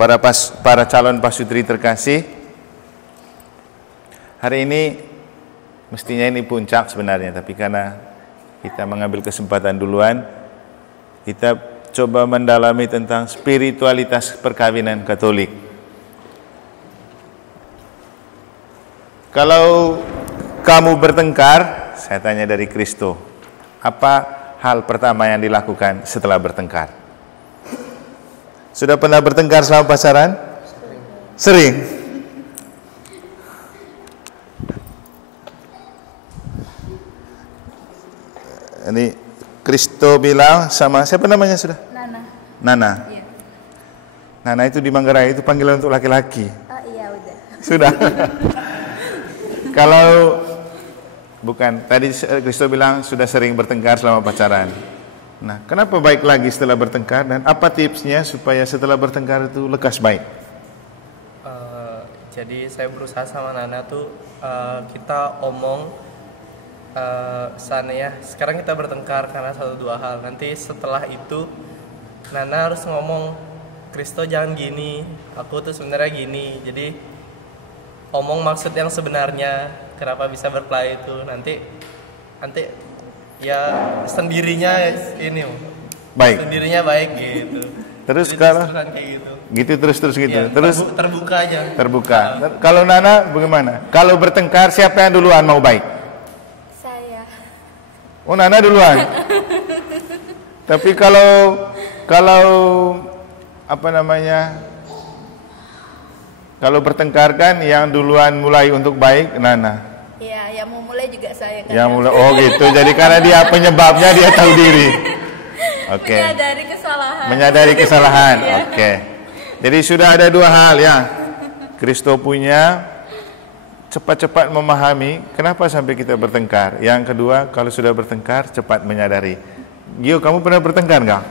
para calon pasutri terkasih, hari ini mestinya ini puncak sebenarnya, tapi karena kita mengambil kesempatan duluan, kita coba mendalami tentang spiritualitas perkawinan Katolik. Kalau kamu bertengkar, saya tanya dari Kristo, apa hal pertama yang dilakukan setelah bertengkar? Sudah pernah bertengkar selama pacaran? Sering. Ini Kristo bilang sama siapa namanya sudah? Nana. Nana. Iya. Nana itu di Manggarai itu panggilan untuk laki-laki. Oh iya udah. Sudah. Kalau bukan, tadi Kristo bilang sudah sering bertengkar selama pacaran. Nah, kenapa baik lagi setelah bertengkar, dan apa tipsnya supaya setelah bertengkar itu lekas baik? Jadi saya berusaha sama Nana tuh kita omong sana ya. Sekarang kita bertengkar karena satu dua hal. Nanti setelah itu Nana harus ngomong, Kristo jangan gini, aku tuh sebenarnya gini. Jadi omong maksud yang sebenarnya kenapa bisa berkelahi itu. Nanti ya sendirinya ini Baik. sendirinya baik gitu. Terus Jadi kalau terus-terusan kayak gitu gitu terus gitu. ya, Terus terbuka aja. terbuka. Kalau Nana bagaimana? Kalau bertengkar siapa yang duluan mau baik? Saya. Oh, Nana duluan. Tapi kalau apa namanya? Kalau bertengkar kan yang duluan mulai untuk baik Nana. Iya, yang mau mulai juga saya kan. Yang mulai, oh gitu. Jadi karena dia penyebabnya, dia tahu diri. Oke. Menyadari kesalahan. Menyadari kesalahan. Iya. Oke. Jadi sudah ada dua hal ya. Kristo punya cepat-cepat memahami kenapa sampai kita bertengkar. Yang kedua, kalau sudah bertengkar cepat menyadari. Gio, kamu pernah bertengkar nggak?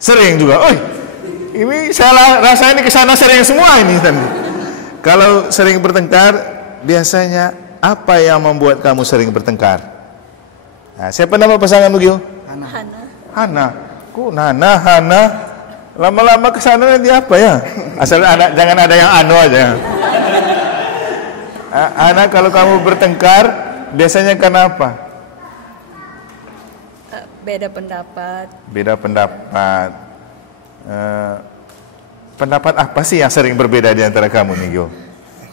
Sering juga. Oh, ini saya rasa ini kesana sering semua ini tadi. Kalau sering bertengkar, biasanya apa yang membuat kamu sering bertengkar? Nah, siapa nama pasanganmu, Gio? Hana. Hana. Kok Nana, Hana? Lama-lama kesana nanti apa ya? Asal jangan ada yang anu aja. Hana, kalau kamu bertengkar, biasanya karena apa? Beda pendapat. Beda pendapat. Pendapat apa sih yang sering berbeda di antara kamu nih, Gio?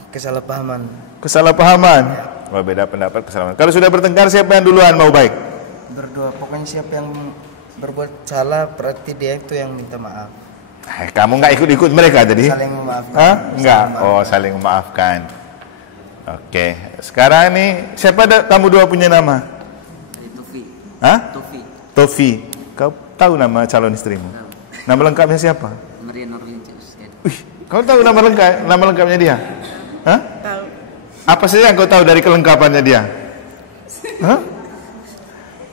Kesalahpahaman. Kesalahpahaman. Oh, beda pendapat, kesalahpahaman. Kalau sudah bertengkar, siapa yang duluan mau baik? Berdua, pokoknya siapa yang berbuat salah berarti dia itu yang minta maaf. Kamu nggak ikut-ikut mereka jadi? Saling memaafkan. Hah? Enggak. Saling memaafkan. Oh, saling memaafkan. Oke. Sekarang nih, siapa kamu dua punya nama? Tofi. Hah? Tofi. Tofi. Kau tahu nama calon istrimu? Nama lengkapnya siapa? Maria Norlincius. Wih, kau tahu nama lengkapnya dia? Hah? Tahu. Apa saja yang kau tahu dari kelengkapannya dia? Hah?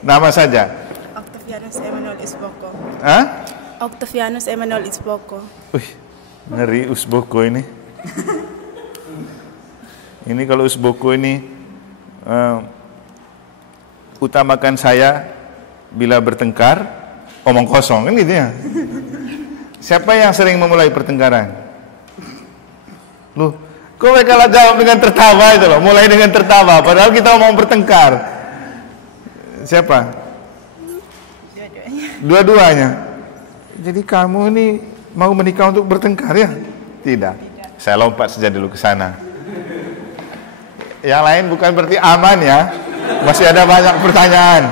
Nama saja. Octavianus Emmanuel Isboko. Hah? Octavianus Emmanuel Isboko. Wih, ngeri Usboko ini. Ini kalau Usboko ini utamakan saya bila bertengkar, omong kosong kan gitu ya. Siapa yang sering memulai pertengkaran? Loh, kok mereka jawab dengan tertawa itu loh, mulai dengan tertawa, padahal kita mau bertengkar. Siapa? Dua-duanya. Jadi kamu ini mau menikah untuk bertengkar ya? Tidak. Saya lompat saja dulu ke sana. Yang lain bukan berarti aman ya. Masih ada banyak pertanyaan.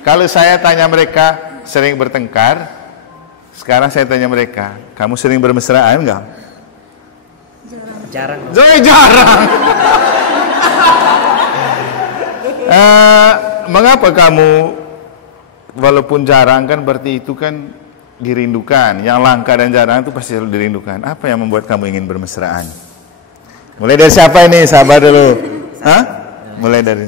Kalau saya tanya mereka sering bertengkar, sekarang saya tanya mereka, kamu sering bermesraan enggak? Jarang. Jarang. Mengapa kamu walaupun jarang kan berarti itu kan dirindukan. Yang langka dan jarang itu pasti selalu dirindukan. Apa yang membuat kamu ingin bermesraan? Mulai dari siapa ini? Sabar dulu. Hah? Mulai dari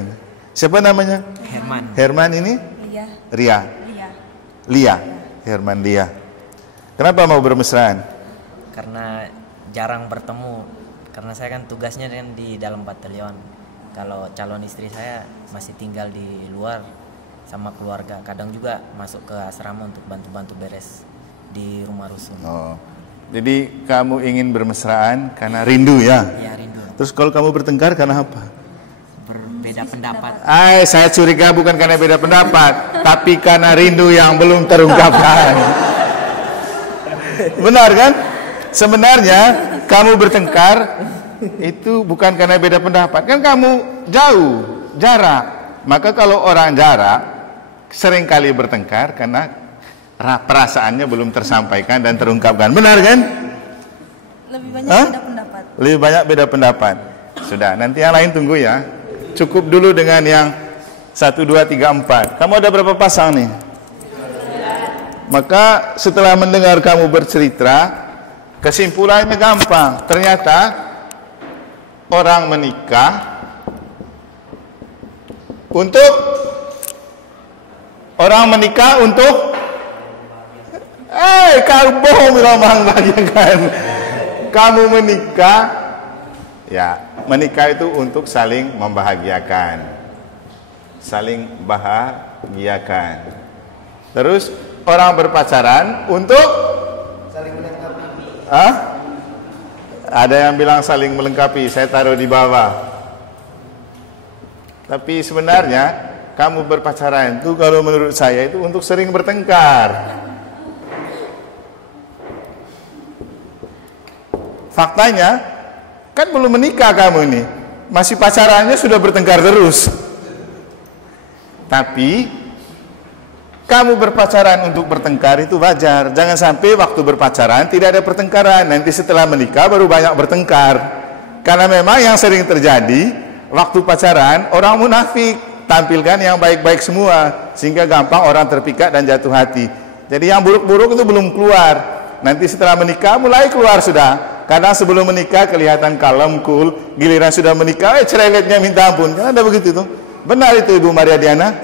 siapa namanya? Herman. Herman ini? Iya. Ria. Iya. Lia. Herman Lia. Kenapa mau bermesraan? Karena jarang bertemu. Karena saya kan tugasnya kan di dalam batalion. Kalau calon istri saya masih tinggal di luar sama keluarga. Kadang juga masuk ke asrama untuk bantu-bantu beres di rumah rusun. Oh. Jadi kamu ingin bermesraan karena rindu ya? Ya, rindu. Terus kalau kamu bertengkar karena apa? Berbeda pendapat. Saya curiga bukan karena beda pendapat, tapi karena rindu yang belum terungkapkan. Benar kan? Sebenarnya kamu bertengkar itu bukan karena beda pendapat, kan kamu jauh, jarak. Maka kalau orang jarak seringkali bertengkar karena perasaannya belum tersampaikan dan terungkapkan. Benar kan? Lebih banyak beda pendapat. Lebih banyak beda pendapat. Sudah, nanti yang lain tunggu ya. Cukup dulu dengan yang 1, 2, 3, 4. Kamu ada berapa pasang nih? Maka setelah mendengar kamu bercerita, kesimpulannya gampang. Ternyata orang menikah untuk kau bohong bilang membahagiakan. Kamu menikah, ya menikah itu untuk saling membahagiakan, saling bahagiakan. Terus orang berpacaran untuk saling melengkapi. Ada yang bilang saling melengkapi, saya taruh di bawah. Tapi sebenarnya kamu berpacaran itu kalau menurut saya itu untuk sering bertengkar. Faktanya kan belum menikah kamu ini, masih pacarannya sudah bertengkar terus. Tapi kamu berpacaran untuk bertengkar itu wajar. Jangan sampai waktu berpacaran tidak ada pertengkaran, nanti setelah menikah baru banyak bertengkar. Karena memang yang sering terjadi waktu pacaran, orang munafik tampilkan yang baik-baik semua, sehingga gampang orang terpikat dan jatuh hati. Jadi yang buruk-buruk itu belum keluar, nanti setelah menikah mulai keluar sudah. Kadang sebelum menikah kelihatan kalem, cool, giliran sudah menikah, cerewetnya minta ampun. Kan ada begitu tuh. Benar itu Ibu Maria Diana?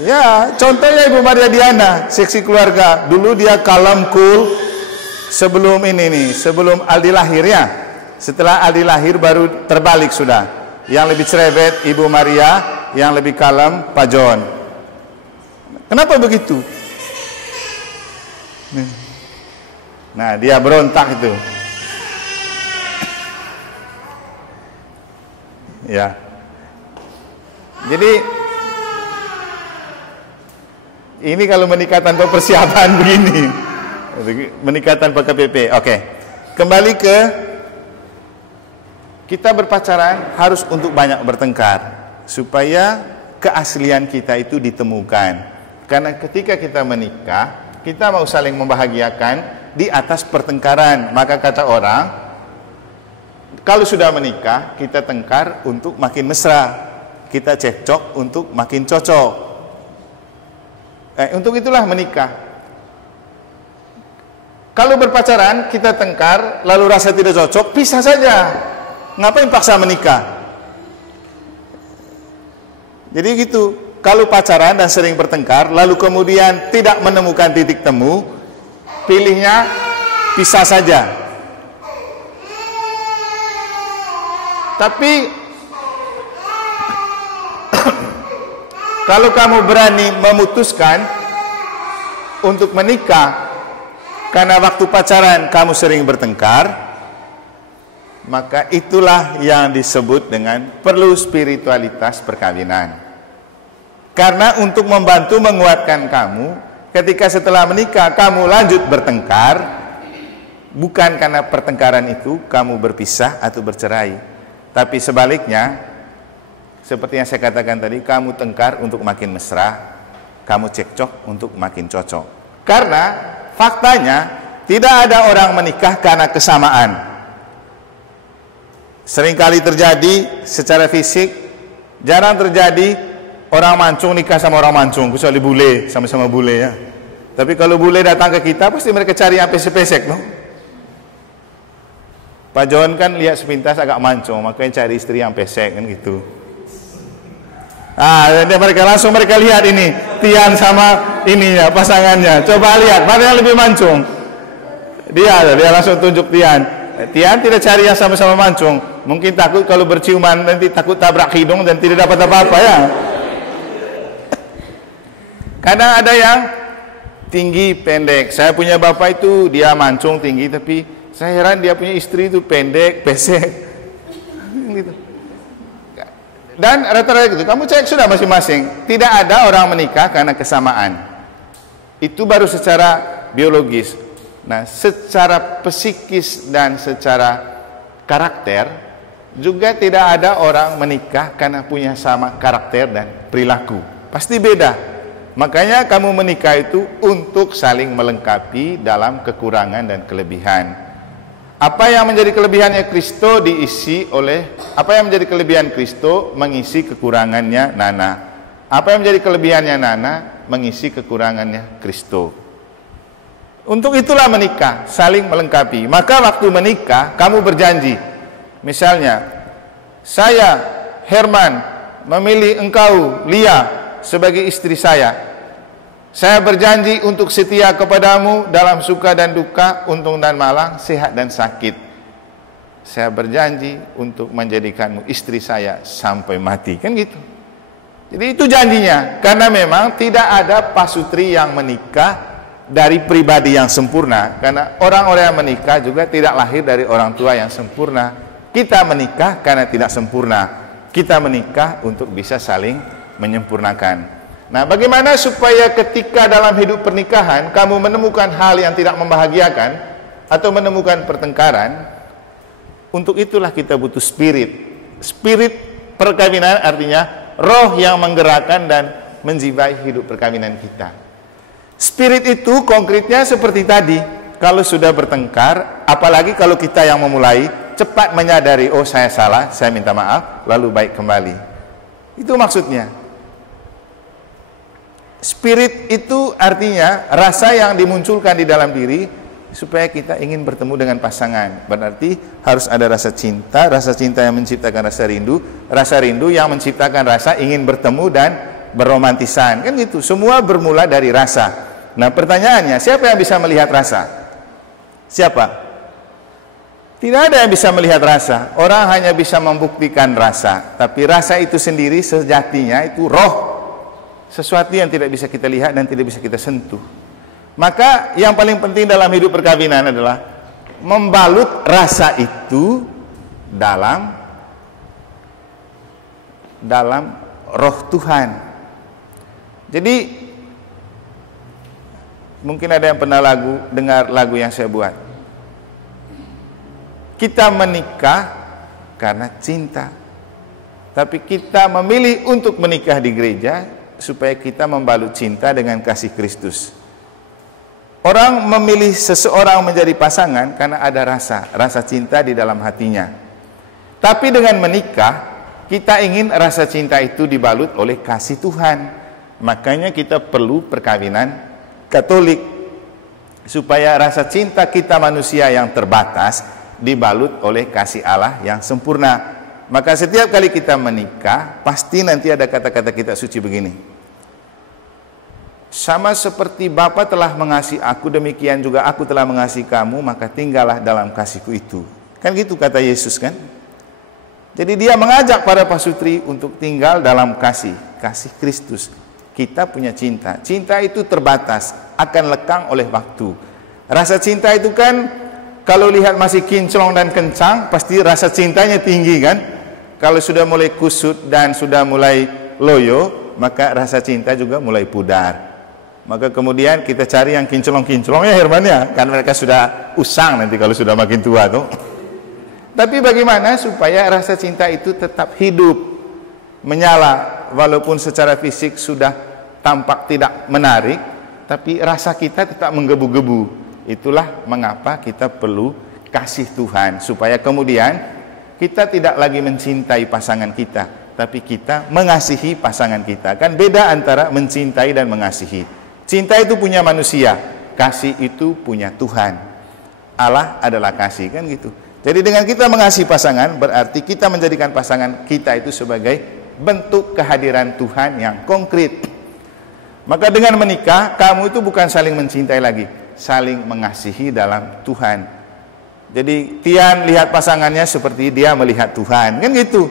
Ya, contohnya Ibu Maria Diana, seksi keluarga. Dulu dia kalem, cool, sebelum ini nih, sebelum Aldi lahir ya. Setelah Aldi lahir baru terbalik sudah. Yang lebih cerewet Ibu Maria, yang lebih kalem Pak John. Kenapa begitu? Nah, dia berontak itu. Ya. Jadi ini kalau menikah tanpa persiapan begini. Menikah tanpa KPP. Oke. Kembali ke kita berpacaran harus untuk banyak bertengkar supaya keaslian kita itu ditemukan. Karena ketika kita menikah, kita mau saling membahagiakan di atas pertengkaran. Maka kata orang, kalau sudah menikah, kita tengkar untuk makin mesra, kita cekcok untuk makin cocok. Untuk itulah menikah. Kalau berpacaran, kita tengkar, lalu rasa tidak cocok, pisah saja. Ngapain paksa menikah? Jadi gitu. Kalau pacaran dan sering bertengkar, lalu kemudian tidak menemukan titik temu, pilihnya pisah saja. Tapi kalau kamu berani memutuskan untuk menikah karena waktu pacaran kamu sering bertengkar, maka itulah yang disebut dengan perlu spiritualitas perkawinan. Karena untuk membantu menguatkan kamu ketika setelah menikah kamu lanjut bertengkar, bukan karena pertengkaran itu kamu berpisah atau bercerai. Tapi sebaliknya, seperti yang saya katakan tadi, kamu tengkar untuk makin mesra, kamu cekcok untuk makin cocok. Karena faktanya tidak ada orang menikah karena kesamaan. Seringkali terjadi secara fisik, jarang terjadi orang mancung nikah sama orang mancung, kecuali bule, sama-sama bule ya. Tapi kalau bule datang ke kita, pasti mereka cari yang pesek-pesek, no? Pak John kan lihat sepintas agak mancung, makanya cari istri yang pesek kan gitu. Mereka lihat ini Tian sama ininya pasangannya. Coba lihat mana yang lebih mancung. Dia langsung tunjuk Tian. Tian tidak cari yang sama-sama mancung. Mungkin takut kalau berciuman nanti takut tabrak hidung dan tidak dapat apa-apa ya. Kadang ada yang tinggi pendek. Saya punya bapak itu dia mancung tinggi, tapi saya heran dia punya istri itu pendek, pesek. Gitu. Dan rata-rata gitu, kamu cek sudah masing-masing. Tidak ada orang menikah karena kesamaan. Itu baru secara biologis. Nah, secara psikis dan secara karakter juga tidak ada orang menikah karena punya sama karakter dan perilaku. Pasti beda. Makanya kamu menikah itu untuk saling melengkapi dalam kekurangan dan kelebihan. Apa yang menjadi kelebihannya Kristo diisi oleh, apa yang menjadi kelebihan Kristo mengisi kekurangannya Nana. Apa yang menjadi kelebihannya Nana mengisi kekurangannya Kristo. Untuk itulah menikah, saling melengkapi. Maka waktu menikah kamu berjanji. Misalnya, saya Herman memilih engkau Lia sebagai istri saya. Saya berjanji untuk setia kepadamu dalam suka dan duka, untung dan malang, sehat dan sakit. Saya berjanji untuk menjadikanmu istri saya sampai mati. Kan gitu. Jadi itu janjinya. Karena memang tidak ada pasutri yang menikah dari pribadi yang sempurna. Karena orang-orang yang menikah juga tidak lahir dari orang tua yang sempurna. Kita menikah karena tidak sempurna. Kita menikah untuk bisa saling menyempurnakan. Nah, bagaimana supaya ketika dalam hidup pernikahan kamu menemukan hal yang tidak membahagiakan atau menemukan pertengkaran? Untuk itulah kita butuh spirit. Spirit perkawinan artinya roh yang menggerakkan dan menjiwai hidup perkawinan kita. Spirit itu konkretnya seperti tadi. Kalau sudah bertengkar, apalagi kalau kita yang memulai, cepat menyadari, oh saya salah, saya minta maaf, lalu baik kembali. Itu maksudnya. Spirit itu artinya rasa yang dimunculkan di dalam diri supaya kita ingin bertemu dengan pasangan. Berarti harus ada rasa cinta yang menciptakan rasa rindu yang menciptakan rasa ingin bertemu dan berromantisan. Kan gitu, semua bermula dari rasa. Nah, pertanyaannya, siapa yang bisa melihat rasa? Siapa? Tidak ada yang bisa melihat rasa. Orang hanya bisa membuktikan rasa. Tapi rasa itu sendiri sejatinya itu roh. Sesuatu yang tidak bisa kita lihat dan tidak bisa kita sentuh. Maka yang paling penting dalam hidup perkawinan adalah membalut rasa itu dalam roh Tuhan. Jadi mungkin ada yang pernah dengar lagu yang saya buat. Kita menikah karena cinta. Tapi kita memilih untuk menikah di gereja supaya kita membalut cinta dengan kasih Kristus. Orang memilih seseorang menjadi pasangan karena ada rasa cinta di dalam hatinya. Tapi dengan menikah, kita ingin rasa cinta itu dibalut oleh kasih Tuhan. Makanya kita perlu perkawinan Katolik supaya rasa cinta kita manusia yang terbatas dibalut oleh kasih Allah yang sempurna. Maka setiap kali kita menikah, pasti nanti ada kata-kata kita suci begini. Sama seperti Bapa telah mengasihi aku, demikian juga aku telah mengasihi kamu, maka tinggallah dalam kasihku itu. Kan gitu kata Yesus kan? Jadi dia mengajak para pasutri untuk tinggal dalam kasih Kristus. Kita punya cinta. Cinta itu terbatas, akan lekang oleh waktu. Rasa cinta itu kan kalau lihat masih kinclong dan kencang, pasti rasa cintanya tinggi kan? Kalau sudah mulai kusut dan sudah mulai loyo, maka rasa cinta juga mulai pudar. Maka kemudian kita cari yang kinclong-kinclong ya Herman ya, kan mereka sudah usang nanti kalau sudah makin tua tuh. Tapi bagaimana supaya rasa cinta itu tetap hidup, menyala, walaupun secara fisik sudah tampak tidak menarik, tapi rasa kita tetap menggebu-gebu. Itulah mengapa kita perlu kasih Tuhan, supaya kemudian kita tidak lagi mencintai pasangan kita, tapi kita mengasihi pasangan kita. Kan beda antara mencintai dan mengasihi. Cinta itu punya manusia, kasih itu punya Tuhan. Allah adalah kasih, kan gitu. Jadi dengan kita mengasihi pasangan, berarti kita menjadikan pasangan kita itu sebagai bentuk kehadiran Tuhan yang konkret. Maka dengan menikah, kamu itu bukan saling mencintai lagi, saling mengasihi dalam Tuhan. Jadi Tian lihat pasangannya seperti dia melihat Tuhan, kan gitu.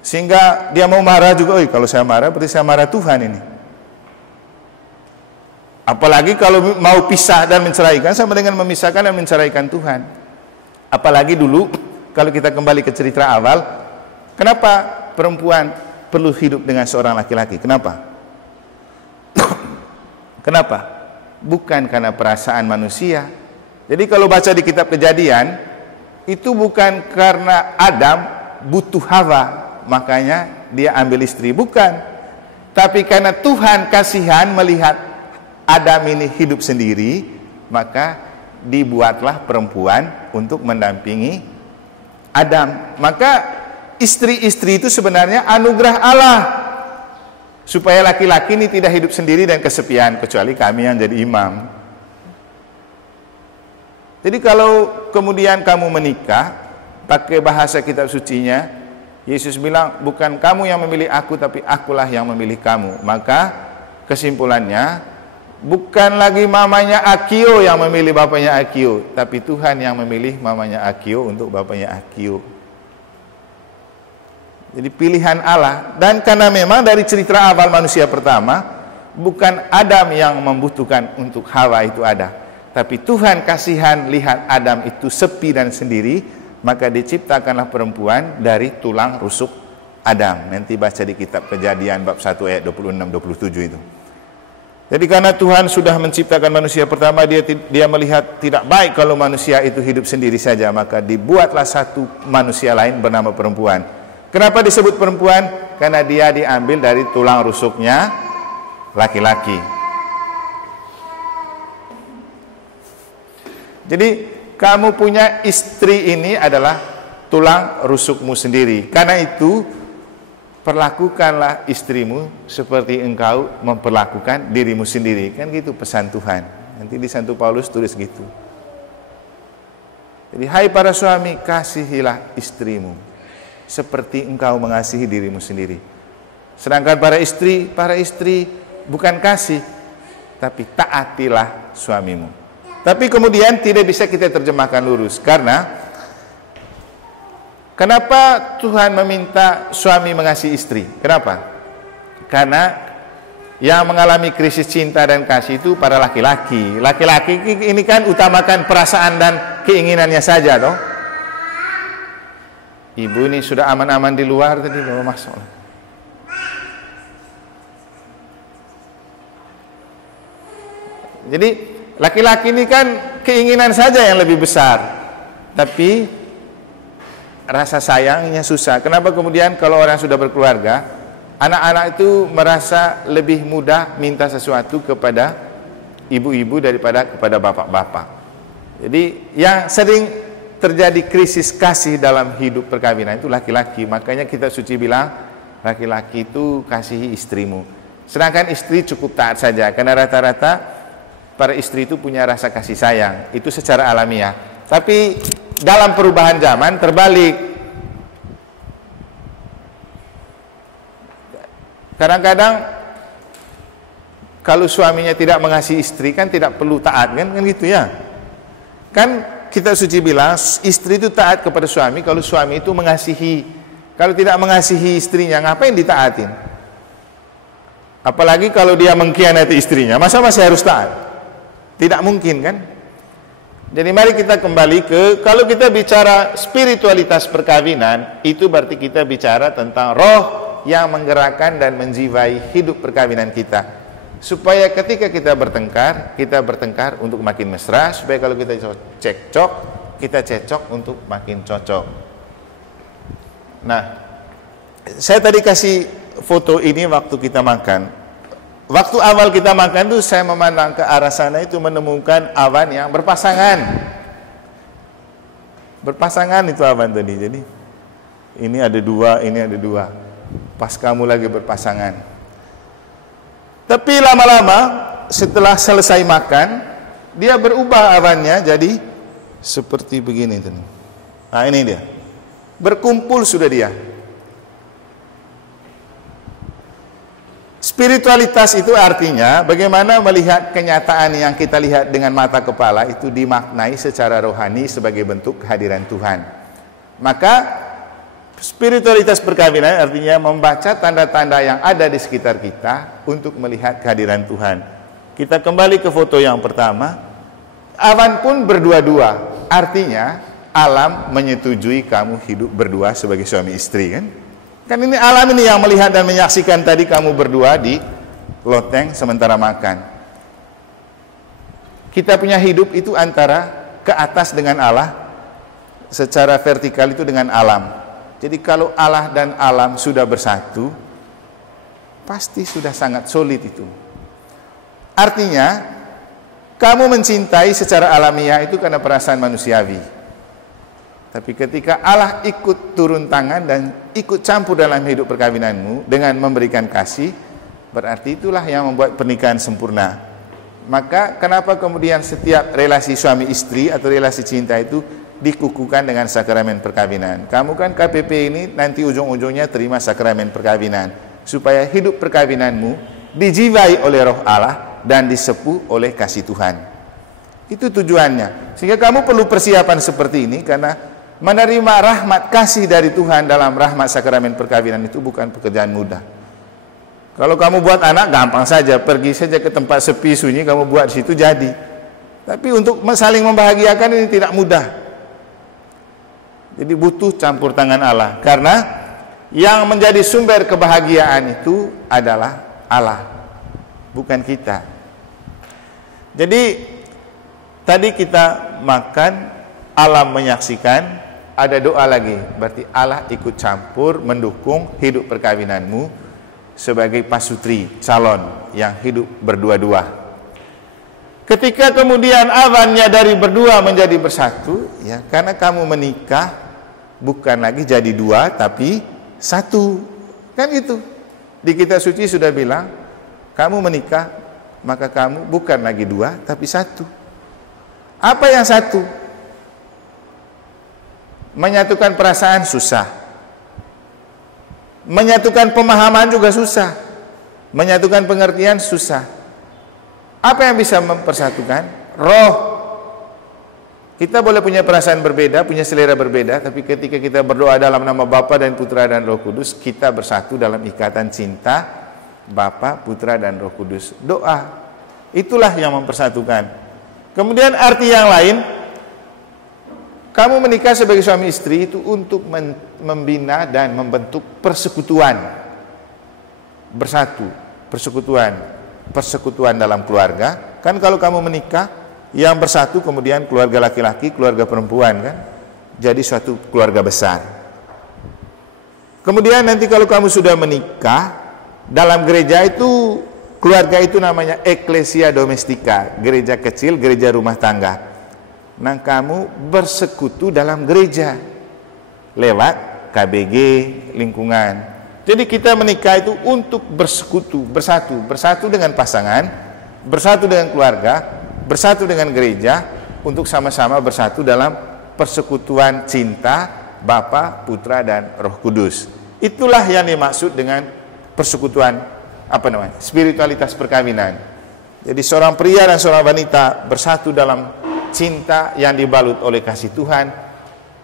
Sehingga dia mau marah juga, kalau saya marah berarti saya marah Tuhan ini. Apalagi kalau mau pisah dan menceraikan sama dengan memisahkan dan menceraikan Tuhan. Apalagi dulu kalau kita kembali ke cerita awal, kenapa perempuan perlu hidup dengan seorang laki-laki? Kenapa? Kenapa? Bukan karena perasaan manusia. Jadi kalau baca di kitab Kejadian, itu bukan karena Adam butuh Hawa, makanya dia ambil istri, bukan. Tapi karena Tuhan kasihan melihat Adam ini hidup sendiri, maka dibuatlah perempuan untuk mendampingi Adam. Maka istri-istri itu sebenarnya anugerah Allah, supaya laki-laki ini tidak hidup sendiri dan kesepian, kecuali kami yang jadi imam. Jadi kalau kemudian kamu menikah, pakai bahasa kitab sucinya, Yesus bilang, bukan kamu yang memilih aku, tapi akulah yang memilih kamu. Maka kesimpulannya, bukan lagi mamanya Akio yang memilih bapaknya Akio, tapi Tuhan yang memilih mamanya Akio untuk bapaknya Akio. Jadi pilihan Allah. Dan karena memang dari cerita awal manusia pertama, bukan Adam yang membutuhkan untuk Hawa itu ada, tapi Tuhan kasihan lihat Adam itu sepi dan sendiri, maka diciptakanlah perempuan dari tulang rusuk Adam. Nanti baca di kitab Kejadian bab 1 ayat 26-27 itu. Jadi karena Tuhan sudah menciptakan manusia pertama, dia melihat tidak baik kalau manusia itu hidup sendiri saja, maka dibuatlah satu manusia lain bernama perempuan. Kenapa disebut perempuan? Karena dia diambil dari tulang rusuknya laki-laki. Jadi kamu punya istri ini adalah tulang rusukmu sendiri. Karena itu perlakukanlah istrimu seperti engkau memperlakukan dirimu sendiri. Kan gitu pesan Tuhan. Nanti di Santo Paulus tulis gitu. Jadi hai para suami, kasihilah istrimu seperti engkau mengasihi dirimu sendiri. Sedangkan para istri bukan kasih, tapi taatilah suamimu. Tapi kemudian tidak bisa kita terjemahkan lurus, karena kenapa Tuhan meminta suami mengasihi istri? Kenapa? Karena yang mengalami krisis cinta dan kasih itu para laki-laki. Laki-laki ini kan utamakan perasaan dan keinginannya saja, toh. Ibu ini sudah aman-aman di luar tadi, baru masuk. Jadi laki-laki ini kan keinginan saja yang lebih besar, tapi rasa sayangnya susah. Kenapa kemudian kalau orang sudah berkeluarga, anak-anak itu merasa lebih mudah minta sesuatu kepada ibu-ibu daripada kepada bapak-bapak. Jadi yang sering terjadi krisis kasih dalam hidup perkawinan itu laki-laki. Makanya kitab suci bilang laki-laki itu kasihi istrimu, sedangkan istri cukup taat saja, karena rata-rata para istri itu punya rasa kasih sayang, itu secara alamiah. Tapi dalam perubahan zaman terbalik. Kadang-kadang kalau suaminya tidak mengasihi istri, kan tidak perlu taat, kan gitu ya. Kan kitab suci bilang istri itu taat kepada suami kalau suami itu mengasihi. Kalau tidak mengasihi istrinya, ngapain ditaatin? Apalagi kalau dia mengkhianati istrinya, masa masih harus taat? Tidak mungkin, kan? Jadi mari kita kembali ke, kalau kita bicara spiritualitas perkawinan, itu berarti kita bicara tentang roh yang menggerakkan dan menjiwai hidup perkawinan kita. Supaya ketika kita bertengkar untuk makin mesra, supaya kalau kita cekcok, kita cecok untuk makin cocok. Nah, saya tadi kasih foto ini waktu kita makan. Waktu awal kita makan tuh saya memandang ke arah sana itu menemukan awan yang berpasangan. Berpasangan itu awan tadi. Jadi ini ada dua, ini ada dua. Pas kamu lagi berpasangan. Tapi lama-lama setelah selesai makan, dia berubah awannya jadi seperti begini. Nah ini dia, berkumpul sudah dia. Spiritualitas itu artinya bagaimana melihat kenyataan yang kita lihat dengan mata kepala itu dimaknai secara rohani sebagai bentuk kehadiran Tuhan. Maka spiritualitas perkawinan artinya membaca tanda-tanda yang ada di sekitar kita untuk melihat kehadiran Tuhan. Kita kembali ke foto yang pertama. Awan pun berdua-dua. Artinya alam menyetujui kamu hidup berdua sebagai suami istri, kan? Kan ini alam ini yang melihat dan menyaksikan tadi kamu berdua di loteng sementara makan. Kita punya hidup itu antara ke atas dengan Allah, secara vertikal itu dengan alam. Jadi kalau Allah dan alam sudah bersatu, pasti sudah sangat solid itu. Artinya, kamu mencintai secara alamiah itu karena perasaan manusiawi. Tapi ketika Allah ikut turun tangan dan ikut campur dalam hidup perkawinanmu dengan memberikan kasih, berarti itulah yang membuat pernikahan sempurna. Maka kenapa kemudian setiap relasi suami istri atau relasi cinta itu dikukuhkan dengan sakramen perkawinan? Kamu kan KPP ini nanti ujung-ujungnya terima sakramen perkawinan, supaya hidup perkawinanmu dijiwai oleh roh Allah dan disepuh oleh kasih Tuhan. Itu tujuannya. Sehingga kamu perlu persiapan seperti ini, karena menerima rahmat kasih dari Tuhan dalam rahmat sakramen perkawinan itu bukan pekerjaan mudah. Kalau kamu buat anak gampang saja, pergi saja ke tempat sepi sunyi, kamu buat di situ jadi. Tapi untuk saling membahagiakan ini tidak mudah. Jadi butuh campur tangan Allah, karena yang menjadi sumber kebahagiaan itu adalah Allah, bukan kita. Jadi tadi kita makan, alam menyaksikan, ada doa lagi, berarti Allah ikut campur mendukung hidup perkawinanmu sebagai pasutri calon yang hidup berdua-dua. Ketika kemudian awannya dari berdua menjadi bersatu, ya, karena kamu menikah bukan lagi jadi dua tapi satu, kan itu. Di kitab suci sudah bilang, kamu menikah maka kamu bukan lagi dua tapi satu. Apa yang satu? Menyatukan perasaan susah. Menyatukan pemahaman juga susah. Menyatukan pengertian susah. Apa yang bisa mempersatukan? Roh. Kita boleh punya perasaan berbeda, punya selera berbeda, tapi ketika kita berdoa dalam nama Bapa dan Putra dan Roh Kudus, kita bersatu dalam ikatan cinta Bapa, Putra dan Roh Kudus. Doa. Itulah yang mempersatukan. Kemudian arti yang lain, kamu menikah sebagai suami istri itu untuk membina dan membentuk persekutuan bersatu, persekutuan dalam keluarga. Kan kalau kamu menikah, yang bersatu kemudian keluarga laki-laki, keluarga perempuan, kan? Jadi suatu keluarga besar. Kemudian nanti kalau kamu sudah menikah, dalam gereja itu, keluarga itu namanya eklesia domestika, gereja kecil, gereja rumah tangga. Nah, kamu bersekutu dalam gereja lewat KBG lingkungan. Jadi kita menikah itu untuk bersekutu, bersatu dengan pasangan, bersatu dengan keluarga, bersatu dengan gereja, untuk sama-sama bersatu dalam persekutuan cinta Bapa, Putra dan Roh Kudus. Itulah yang dimaksud dengan persekutuan spiritualitas perkawinan. Jadi seorang pria dan seorang wanita bersatu dalam cinta yang dibalut oleh kasih Tuhan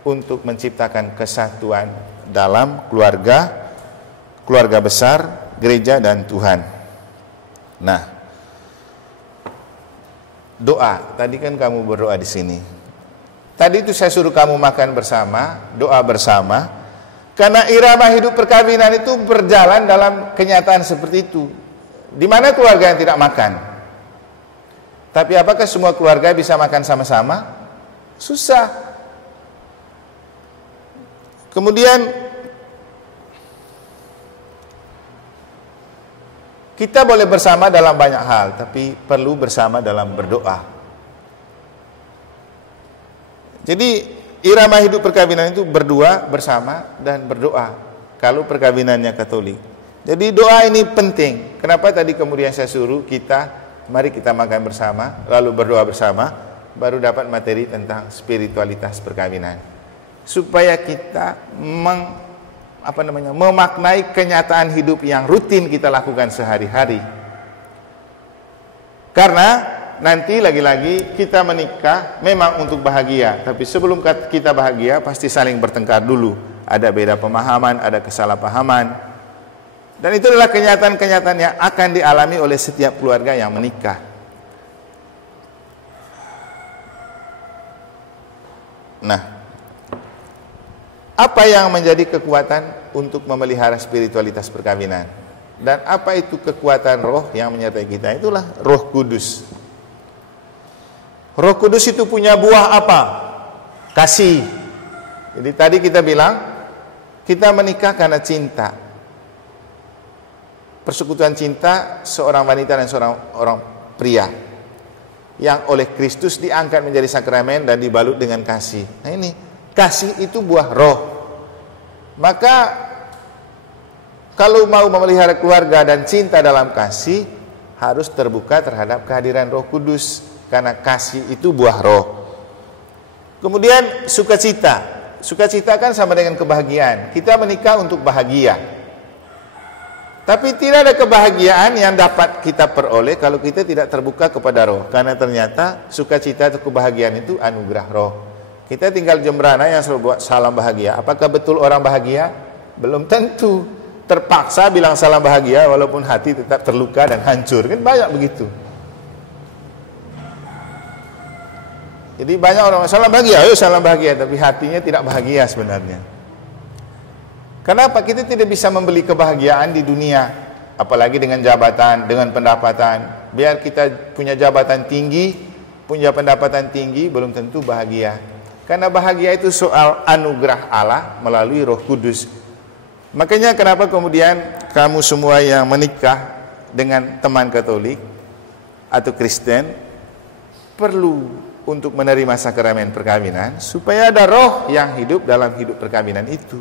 untuk menciptakan kesatuan dalam keluarga besar, gereja dan Tuhan. Nah, doa. Tadi kan kamu berdoa di sini. Tadi itu saya suruh kamu makan bersama, doa bersama, karena irama hidup perkawinan itu berjalan dalam kenyataan seperti itu. Di mana keluarga yang tidak makan? Tapi apakah semua keluarga bisa makan sama-sama? Susah. Kemudian kita boleh bersama dalam banyak hal, tapi perlu bersama dalam berdoa. Jadi irama hidup perkawinan itu berdua, bersama, dan berdoa. Kalau perkawinannya Katolik. Jadi doa ini penting. Kenapa tadi kemudian saya suruh mari kita makan bersama, lalu berdoa bersama, baru dapat materi tentang spiritualitas perkawinan. Supaya kita memaknai kenyataan hidup yang rutin kita lakukan sehari-hari. Karena nanti lagi-lagi kita menikah memang untuk bahagia, tapi sebelum kita bahagia pasti saling bertengkar dulu. Ada beda pemahaman, ada kesalahpahaman. Dan itu adalah kenyataan-kenyataan yang akan dialami oleh setiap keluarga yang menikah. Nah, apa yang menjadi kekuatan untuk memelihara spiritualitas perkawinan? Dan apa itu kekuatan roh yang menyertai kita? Itulah Roh Kudus. Roh Kudus itu punya buah apa? Kasih. Jadi tadi kita bilang, kita menikah karena cinta. Persekutuan cinta seorang wanita dan seorang pria yang oleh Kristus diangkat menjadi sakramen dan dibalut dengan kasih. Nah ini, kasih itu buah roh. Maka kalau mau memelihara keluarga dan cinta dalam kasih, harus terbuka terhadap kehadiran Roh Kudus, karena kasih itu buah roh. Kemudian sukacita. Sukacita kan sama dengan kebahagiaan. Kita menikah untuk bahagia. Tapi tidak ada kebahagiaan yang dapat kita peroleh kalau kita tidak terbuka kepada roh. Karena ternyata sukacita atau kebahagiaan itu anugerah roh. Kita tinggal jembrana yang selalu buat salam bahagia. Apakah betul orang bahagia? Belum tentu. Terpaksa bilang salam bahagia walaupun hati tetap terluka dan hancur. Kan banyak begitu. Jadi banyak orang salam bahagia, ayo salam bahagia, tapi hatinya tidak bahagia sebenarnya. Kenapa? Kita tidak bisa membeli kebahagiaan di dunia, apalagi dengan jabatan, dengan pendapatan. Biar kita punya jabatan tinggi, punya pendapatan tinggi, belum tentu bahagia. Karena bahagia itu soal anugerah Allah melalui Roh Kudus. Makanya kenapa kemudian kamu semua yang menikah dengan teman Katolik atau Kristen perlu untuk menerima sakramen perkawinan, supaya ada roh yang hidup dalam hidup perkawinan itu.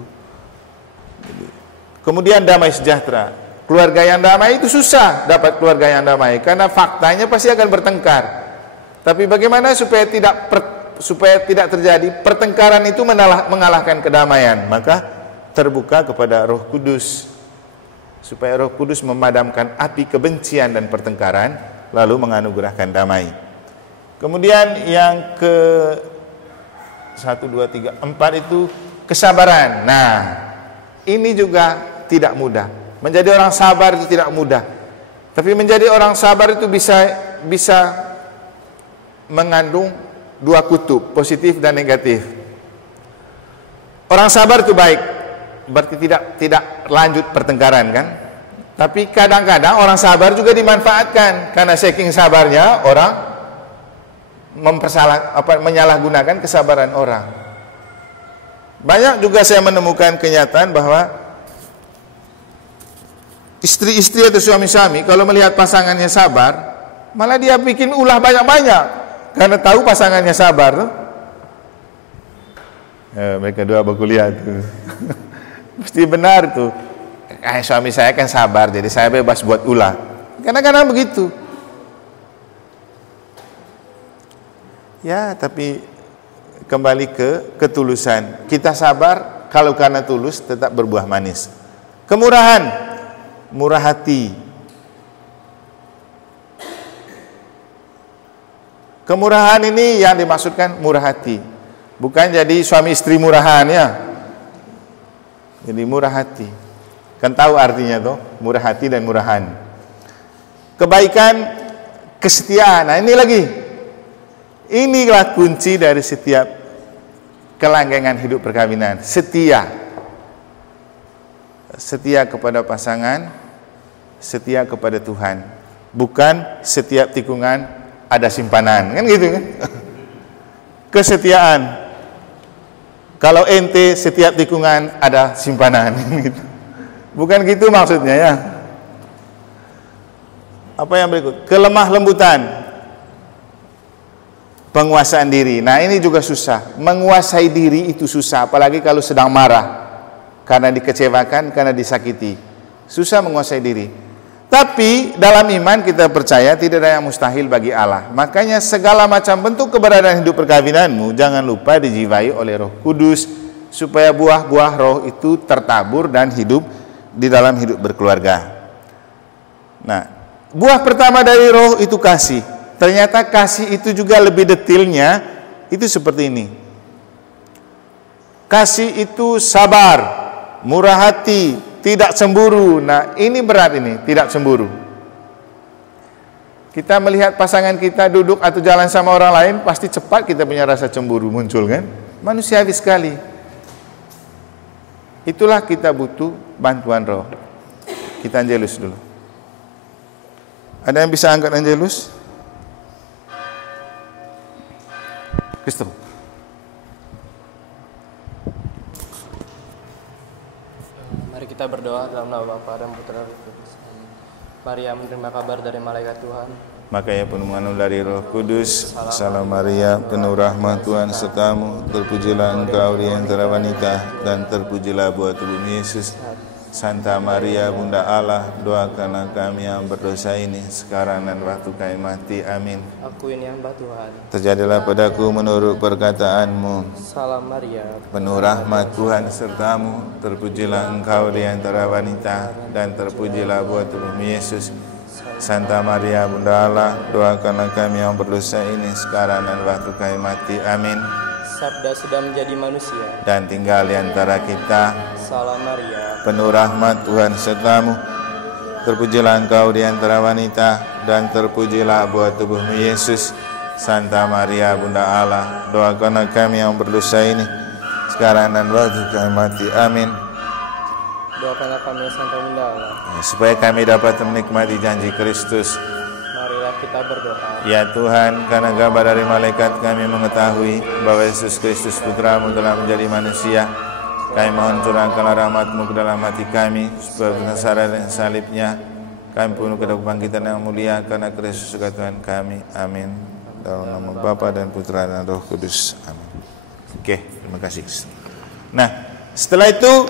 Kemudian damai sejahtera. Keluarga yang damai itu susah dapat keluarga yang damai, karena faktanya pasti akan bertengkar. Tapi bagaimana supaya tidak terjadi pertengkaran itu mengalahkan kedamaian? Maka terbuka kepada Roh Kudus, supaya Roh Kudus memadamkan api kebencian dan pertengkaran, lalu menganugerahkan damai. Kemudian yang ke 1, 2, 3, 4 itu kesabaran. Nah, ini juga tidak mudah. Menjadi orang sabar itu tidak mudah. Tapi menjadi orang sabar itu bisa mengandung dua kutub, positif dan negatif. Orang sabar itu baik, berarti tidak lanjut pertengkaran kan? Tapi kadang-kadang orang sabar juga dimanfaatkan, karena saking sabarnya orang menyalahgunakan kesabaran orang. Banyak juga saya menemukan kenyataan bahwa istri-istri atau suami-suami kalau melihat pasangannya sabar, malah dia bikin ulah banyak-banyak karena tahu pasangannya sabar. Mereka dua berkuliah tuh. Mesti benar tuh. Suami saya kan sabar, jadi saya bebas buat ulah. Kadang-kadang begitu. Ya, tapi kembali ke ketulusan. Kita sabar kalau karena tulus tetap berbuah manis. Kemurahan, murah hati. Kemurahan ini yang dimaksudkan murah hati. Bukan jadi suami istri murahan ya. Jadi murah hati. Kan tahu artinya tuh, murah hati dan murahan. Kebaikan, kesetiaan. Nah, ini lagi. Inilah kunci dari setiap kelanggengan hidup perkawinan. Setia. Setia kepada pasangan, setia kepada Tuhan. Bukan setiap tikungan ada simpanan. Kan gitu kan? Kesetiaan. Kalau ente setiap tikungan ada simpanan. Gitu. Bukan gitu maksudnya ya. Apa yang berikut? Kelemah lembutan. Penguasaan diri. Nah ini juga susah. Menguasai diri itu susah. Apalagi kalau sedang marah. Karena dikecewakan, karena disakiti. Susah menguasai diri. Tapi dalam iman kita percaya tidak ada yang mustahil bagi Allah. Makanya segala macam bentuk keberadaan hidup perkawinanmu jangan lupa dijiwai oleh Roh Kudus. Supaya buah-buah roh itu tertabur dan hidup di dalam hidup berkeluarga. Nah, buah pertama dari roh itu kasih. Ternyata kasih itu juga lebih detailnya, itu seperti ini. Kasih itu sabar, murah hati, tidak cemburu. Nah ini berat ini, tidak cemburu. Kita melihat pasangan kita duduk atau jalan sama orang lain, pasti cepat kita punya rasa cemburu muncul kan. manusiawi sekali. Itulah kita butuh bantuan roh. Kita Angelus dulu. Ada yang bisa angkat Angelus? Kristo. Mari kita berdoa dalam nama Bapa dan Putra dan Roh Kudus. Maria menerima kabar dari malaikat Tuhan. Maka ia penuh mengandung dari Roh Kudus. Salam Maria, penuh rahmat Tuhan sertamu. Terpujilah engkau di antara wanita, dan terpujilah buah tubuhmu Yesus. Santa Maria, Bunda Allah, doakanlah kami yang berdosa ini sekarang dan waktu kami mati. Amin. Aku ini hamba Tuhan. Terjadilah padaku menurut perkataanmu. Salam Maria, Penuh rahmat Tuhan sertamu. Terpujilah engkau di antara wanita, dan terpujilah buah tubuhmu Yesus. Santa Maria, Bunda Allah, doakanlah kami yang berdosa ini sekarang dan waktu kami mati. Amin. Sabda sudah menjadi manusia Dan tinggal di antara kita. Salam Maria, Penuh rahmat Tuhan sertamu. Terpujilah engkau di antara wanita, dan terpujilah buah tubuhmu Yesus. Santa Maria, Bunda Allah, doakanlah kami yang berdosa ini sekarang dan waktu kami mati. Amin. doakanlah kami Santa Bunda Allah, supaya kami dapat menikmati janji Kristus. marilah kita berdoa. Ya Tuhan, karena kabar dari malaikat kami mengetahui bahwa Yesus Kristus Putramu telah menjadi manusia, kami mohon curahkanlah rahmat-Mu ke dalam hati kami, supaya dengan syarat dan salibnya kami penuh kebangkitan yang mulia karena Kristus juga Tuhan kami. Amin. Dalam nama Bapa dan Putra dan Roh Kudus. Amin. Oke, terima kasih. Nah, setelah itu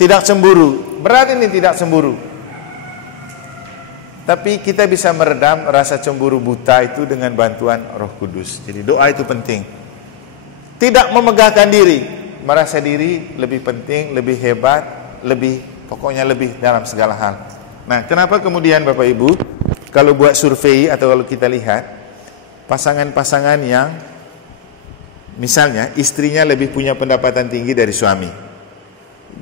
tidak cemburu. Berat ini tidak cemburu. Tapi kita bisa meredam rasa cemburu buta itu dengan bantuan Roh Kudus. Jadi doa itu penting. Tidak memegahkan diri, merasa diri lebih penting, lebih hebat, lebih pokoknya lebih dalam segala hal. Nah, kenapa kemudian Bapak Ibu kalau buat survei atau kalau kita lihat pasangan-pasangan yang misalnya istrinya lebih punya pendapatan tinggi dari suami,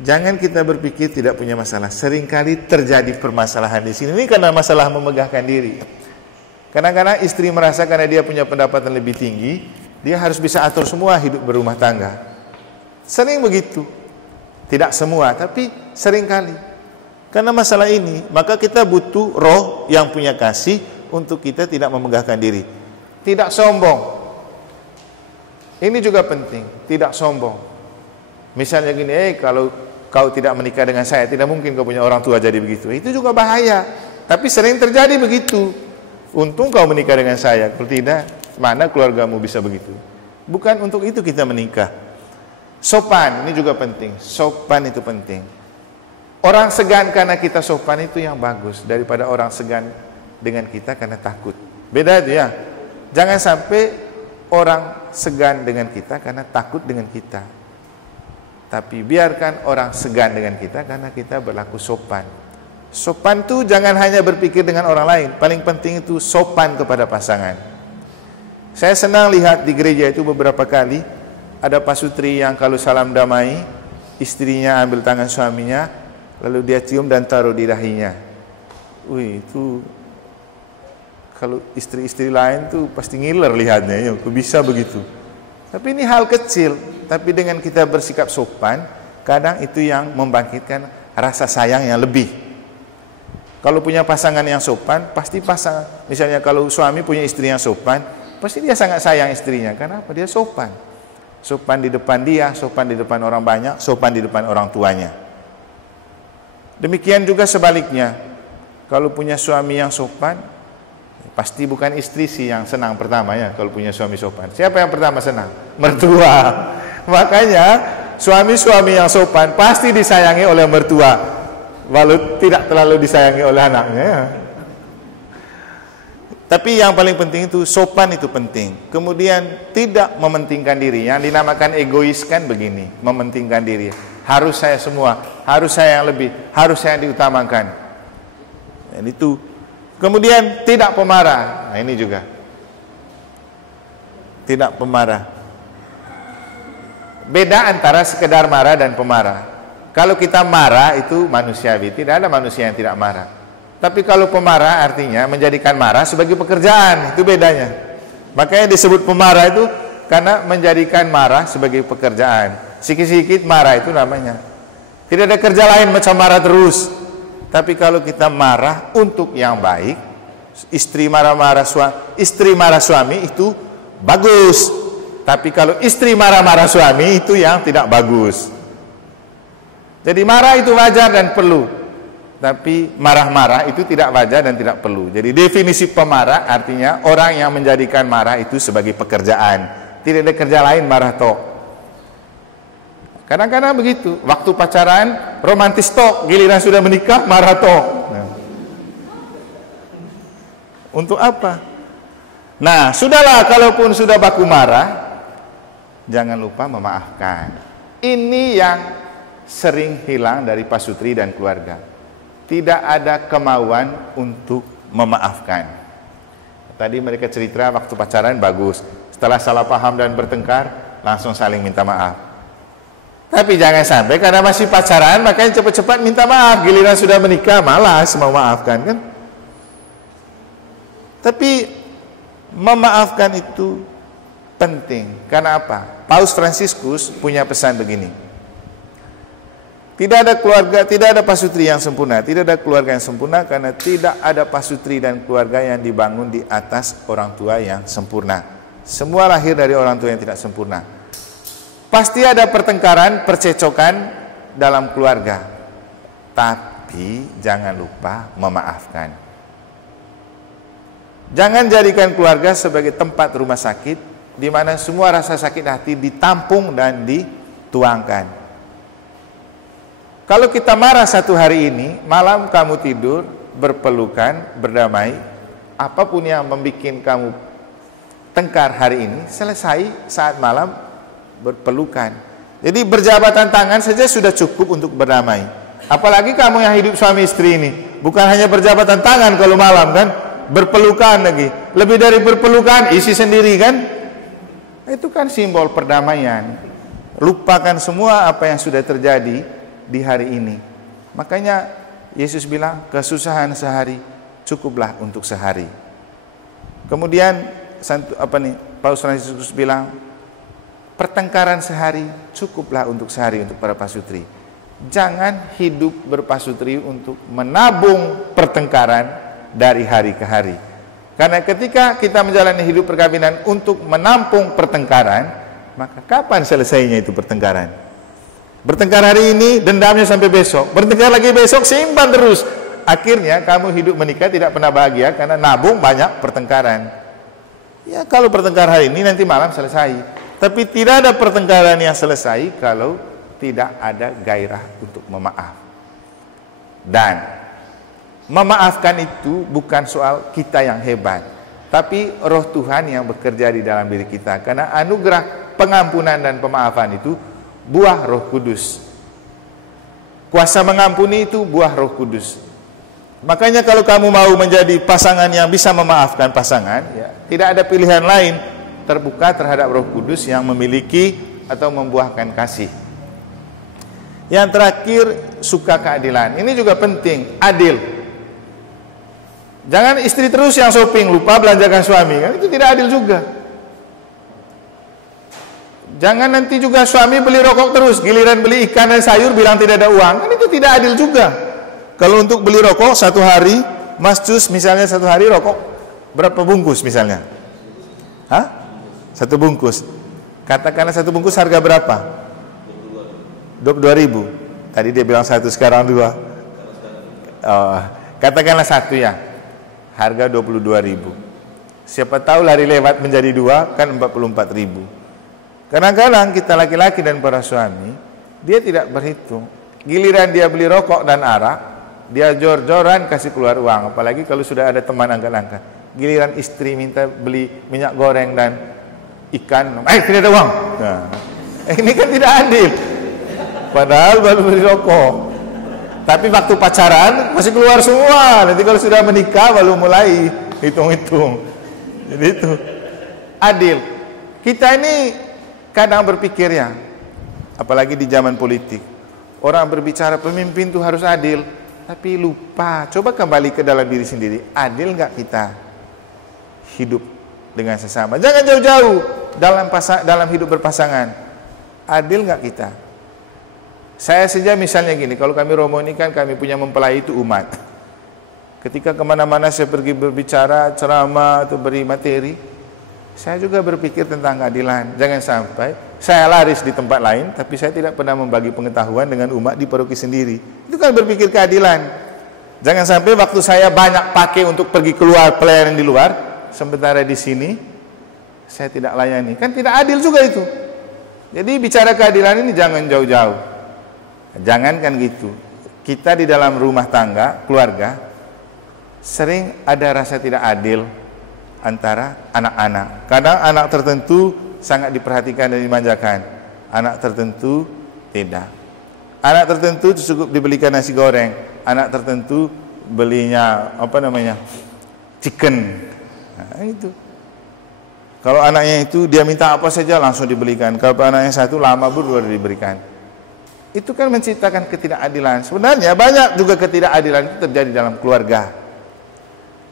jangan kita berpikir tidak punya masalah. Seringkali terjadi permasalahan di sini. Ini karena masalah memegahkan diri. Kadang-kadang istri merasa karena dia punya pendapatan lebih tinggi, dia harus bisa atur semua hidup berumah tangga. Sering begitu. Tidak semua, tapi seringkali. Karena masalah ini, maka kita butuh roh yang punya kasih untuk kita tidak memegahkan diri. Tidak sombong. Ini juga penting, tidak sombong. Misalnya gini, kalau kau tidak menikah dengan saya, tidak mungkin kau punya orang tua jadi begitu. Itu juga bahaya. Tapi sering terjadi begitu. Untung kau menikah dengan saya. Kalau tidak, mana keluargamu bisa begitu? Bukan untuk itu kita menikah. Sopan, ini juga penting. Sopan itu penting. Orang segan karena kita sopan itu yang bagus daripada orang segan dengan kita karena takut. Beda itu ya. Jangan sampai orang segan dengan kita karena takut dengan kita. Tapi biarkan orang segan dengan kita karena kita berlaku sopan. Sopan itu jangan hanya berpikir dengan orang lain. Paling penting itu sopan kepada pasangan. Saya senang lihat di gereja itu beberapa kali ada pasutri yang kalau salam damai, istrinya ambil tangan suaminya, lalu dia cium dan taruh di dahinya. Wih, itu kalau istri-istri lain tuh pasti ngiler lihatnya, ya, kok bisa begitu. Tapi ini hal kecil, tapi dengan kita bersikap sopan, kadang itu yang membangkitkan rasa sayang yang lebih. Kalau punya pasangan yang sopan, pasti misalnya kalau suami punya istri yang sopan, pasti dia sangat sayang istrinya. Kenapa? Dia sopan. Sopan di depan dia, sopan di depan orang banyak, sopan di depan orang tuanya. Demikian juga sebaliknya. Kalau punya suami yang sopan, pasti bukan istri sih yang senang pertama ya kalau punya suami sopan. Siapa yang pertama senang? Mertua. Makanya suami-suami yang sopan pasti disayangi oleh mertua, walau tidak terlalu disayangi oleh anaknya. Tapi yang paling penting itu sopan itu penting. Kemudian tidak mementingkan diri. Yang dinamakan egois kan begini, mementingkan diri. Harus saya semua, harus saya yang lebih, harus saya yang diutamakan. Dan itu. Kemudian tidak pemarah. Nah, ini juga. Tidak pemarah. Beda antara sekedar marah dan pemarah. Kalau kita marah itu manusiawi, tidak ada manusia yang tidak marah. Tapi kalau pemarah artinya menjadikan marah sebagai pekerjaan, itu bedanya. Makanya disebut pemarah itu Karena menjadikan marah sebagai pekerjaan. Sikit-sikit marah itu namanya. Tidak ada kerja lain macam marah terus. Tapi kalau kita marah untuk yang baik, istri marah suami itu bagus. Tapi kalau istri marah-marah suami itu yang tidak bagus. Jadi marah itu wajar dan perlu. Tapi marah-marah itu tidak wajar dan tidak perlu. Jadi definisi pemarah artinya orang yang menjadikan marah itu sebagai pekerjaan. Tidak ada kerja lain marah tok. Kadang-kadang begitu. Waktu pacaran romantis tok, giliran sudah menikah marah tok. Nah. Untuk apa? Nah, sudahlah kalaupun sudah baku marah, jangan lupa memaafkan. Ini yang sering hilang dari pasutri dan keluarga. Tidak ada kemauan untuk memaafkan. Tadi mereka cerita waktu pacaran bagus. Setelah salah paham dan bertengkar, langsung saling minta maaf. Tapi jangan sampai karena masih pacaran, makanya cepat-cepat minta maaf. Giliran sudah menikah, malas mau maafkan kan? Tapi memaafkan itu penting. Karena apa? Paus Fransiskus punya pesan begini. Tidak ada keluarga, tidak ada pasutri yang sempurna. Tidak ada keluarga yang sempurna karena tidak ada pasutri dan keluarga yang dibangun di atas orang tua yang sempurna. Semua lahir dari orang tua yang tidak sempurna. Pasti ada pertengkaran, percecokan dalam keluarga. Tapi jangan lupa memaafkan. Jangan jadikan keluarga sebagai tempat rumah sakit di mana semua rasa sakit hati ditampung dan dituangkan. Kalau kita marah satu hari ini, malam kamu tidur berpelukan, berdamai, apapun yang membuat kamu tengkar hari ini, selesai saat malam berpelukan. Jadi berjabatan tangan saja sudah cukup untuk berdamai. Apalagi kamu yang hidup suami istri ini, bukan hanya berjabatan tangan kalau malam kan, berpelukan lagi. Lebih dari berpelukan, isi sendiri kan. Itu kan simbol perdamaian. Lupakan semua apa yang sudah terjadi di hari ini. Makanya Yesus bilang kesusahan sehari cukuplah untuk sehari. Kemudian Paus Fransiskus bilang pertengkaran sehari cukuplah untuk sehari untuk para pasutri. Jangan hidup berpasutri untuk menabung pertengkaran dari hari ke hari. Karena ketika kita menjalani hidup perkawinan untuk menampung pertengkaran, maka kapan selesainya itu pertengkaran? Bertengkar hari ini, dendamnya sampai besok. Bertengkar lagi besok, simpan terus. Akhirnya kamu hidup menikah tidak pernah bahagia karena nabung banyak pertengkaran. Ya kalau bertengkar hari ini, nanti malam selesai. Tapi tidak ada pertengkaran yang selesai kalau tidak ada gairah untuk memaaf. Dan memaafkan itu bukan soal kita yang hebat, tapi roh Tuhan yang bekerja di dalam diri kita. Karena anugerah pengampunan dan pemaafan itu buah Roh Kudus. Kuasa mengampuni itu buah Roh Kudus. Makanya kalau kamu mau menjadi pasangan yang bisa memaafkan pasangan, ya, tidak ada pilihan lain, terbuka terhadap Roh Kudus yang memiliki atau membuahkan kasih. Yang terakhir, suka keadilan. Ini juga penting, adil. Jangan istri terus yang shopping, lupa belanjakan suami, kan itu tidak adil juga. Jangan nanti juga suami beli rokok terus, giliran beli ikan dan sayur bilang tidak ada uang, kan itu tidak adil juga. Kalau untuk beli rokok satu hari, Mas Cus misalnya satu hari rokok berapa bungkus misalnya? Hah? Satu bungkus. Katakanlah satu bungkus harga berapa? 22.000. Tadi dia bilang satu, sekarang dua. Oh, katakanlah satu ya, harga 22.000. Siapa tahu lari lewat menjadi dua, kan 44.000. Kadang-kadang kita laki-laki dan para suami, dia tidak berhitung. Giliran dia beli rokok dan arak, dia jor-joran kasih keluar uang. Apalagi kalau sudah ada teman angkat-angkat. Giliran istri minta beli minyak goreng dan ikan, tidak ada uang. Nah, ini kan tidak adil. Padahal baru beli rokok. Tapi waktu pacaran masih keluar semua. Nanti kalau sudah menikah baru mulai hitung-hitung. Jadi itu adil. Kita ini kadang berpikir ya, apalagi di zaman politik, orang berbicara pemimpin itu harus adil, tapi lupa. Coba kembali ke dalam diri sendiri, adil nggak kita hidup dengan sesama? Jangan jauh-jauh. dalam hidup berpasangan, adil nggak kita? Saya saja misalnya gini, kalau kami Romo ini kan kami punya mempelai itu umat. Ketika kemana-mana saya pergi berbicara, ceramah atau beri materi, saya juga berpikir tentang keadilan. Jangan sampai saya laris di tempat lain, tapi saya tidak pernah membagi pengetahuan dengan umat di paroki sendiri. Itu kan berpikir keadilan. Jangan sampai waktu saya banyak pakai untuk pergi keluar pelayanan di luar, sementara di sini saya tidak layani. Kan tidak adil juga itu. Jadi bicara keadilan ini jangan jauh-jauh. Jangan kan gitu. Kita di dalam rumah tangga, keluarga, sering ada rasa tidak adil antara anak-anak. Kadang anak tertentu sangat diperhatikan dan dimanjakan, anak tertentu tidak. Anak tertentu cukup dibelikan nasi goreng, anak tertentu belinya chicken. Nah, itu. Kalau anaknya itu dia minta apa saja langsung dibelikan. Kalau anaknya satu lama baru diberikan. Itu kan menciptakan ketidakadilan. Sebenarnya banyak juga ketidakadilan itu terjadi dalam keluarga.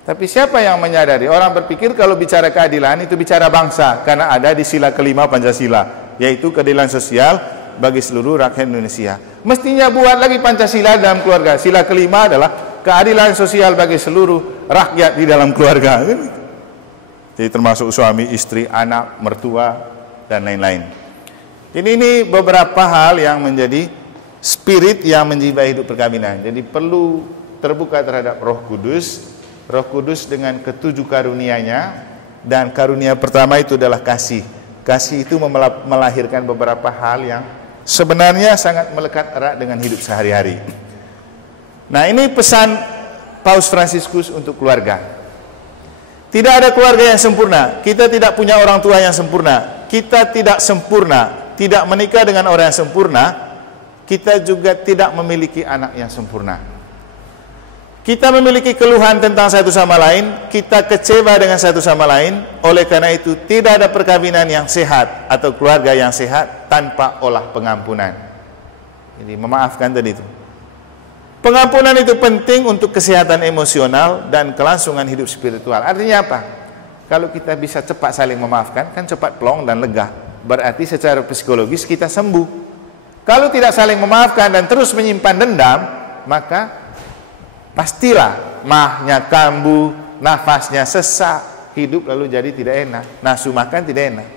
Tapi siapa yang menyadari? Orang berpikir kalau bicara keadilan itu bicara bangsa, karena ada di sila kelima Pancasila, yaitu keadilan sosial bagi seluruh rakyat Indonesia. Mestinya buat lagi Pancasila dalam keluarga. Sila kelima adalah keadilan sosial bagi seluruh rakyat di dalam keluarga. Jadi termasuk suami, istri, anak, mertua, dan lain-lain. Jadi ini beberapa hal yang menjadi spirit yang menjiwai hidup perkawinan. Jadi perlu terbuka terhadap Roh Kudus. Roh Kudus dengan ketujuh karunia-Nya, dan karunia pertama itu adalah kasih. Kasih itu melahirkan beberapa hal yang sebenarnya sangat melekat erat dengan hidup sehari-hari. Nah, ini pesan Paus Fransiskus untuk keluarga. Tidak ada keluarga yang sempurna. Kita tidak punya orang tua yang sempurna. Kita tidak sempurna, tidak menikah dengan orang yang sempurna. Kita juga tidak memiliki anak yang sempurna. Kita memiliki keluhan tentang satu sama lain, kita kecewa dengan satu sama lain. Oleh karena itu tidak ada perkawinan yang sehat atau keluarga yang sehat tanpa olah pengampunan. Jadi memaafkan tadi itu. Pengampunan itu penting untuk kesehatan emosional dan kelangsungan hidup spiritual. Artinya apa? Kalau kita bisa cepat saling memaafkan, kan cepat plong dan lega. Berarti secara psikologis kita sembuh. Kalau tidak saling memaafkan dan terus menyimpan dendam, maka pastilah mahnya kambuh, nafasnya sesak, hidup lalu jadi tidak enak, nafsu makan tidak enak.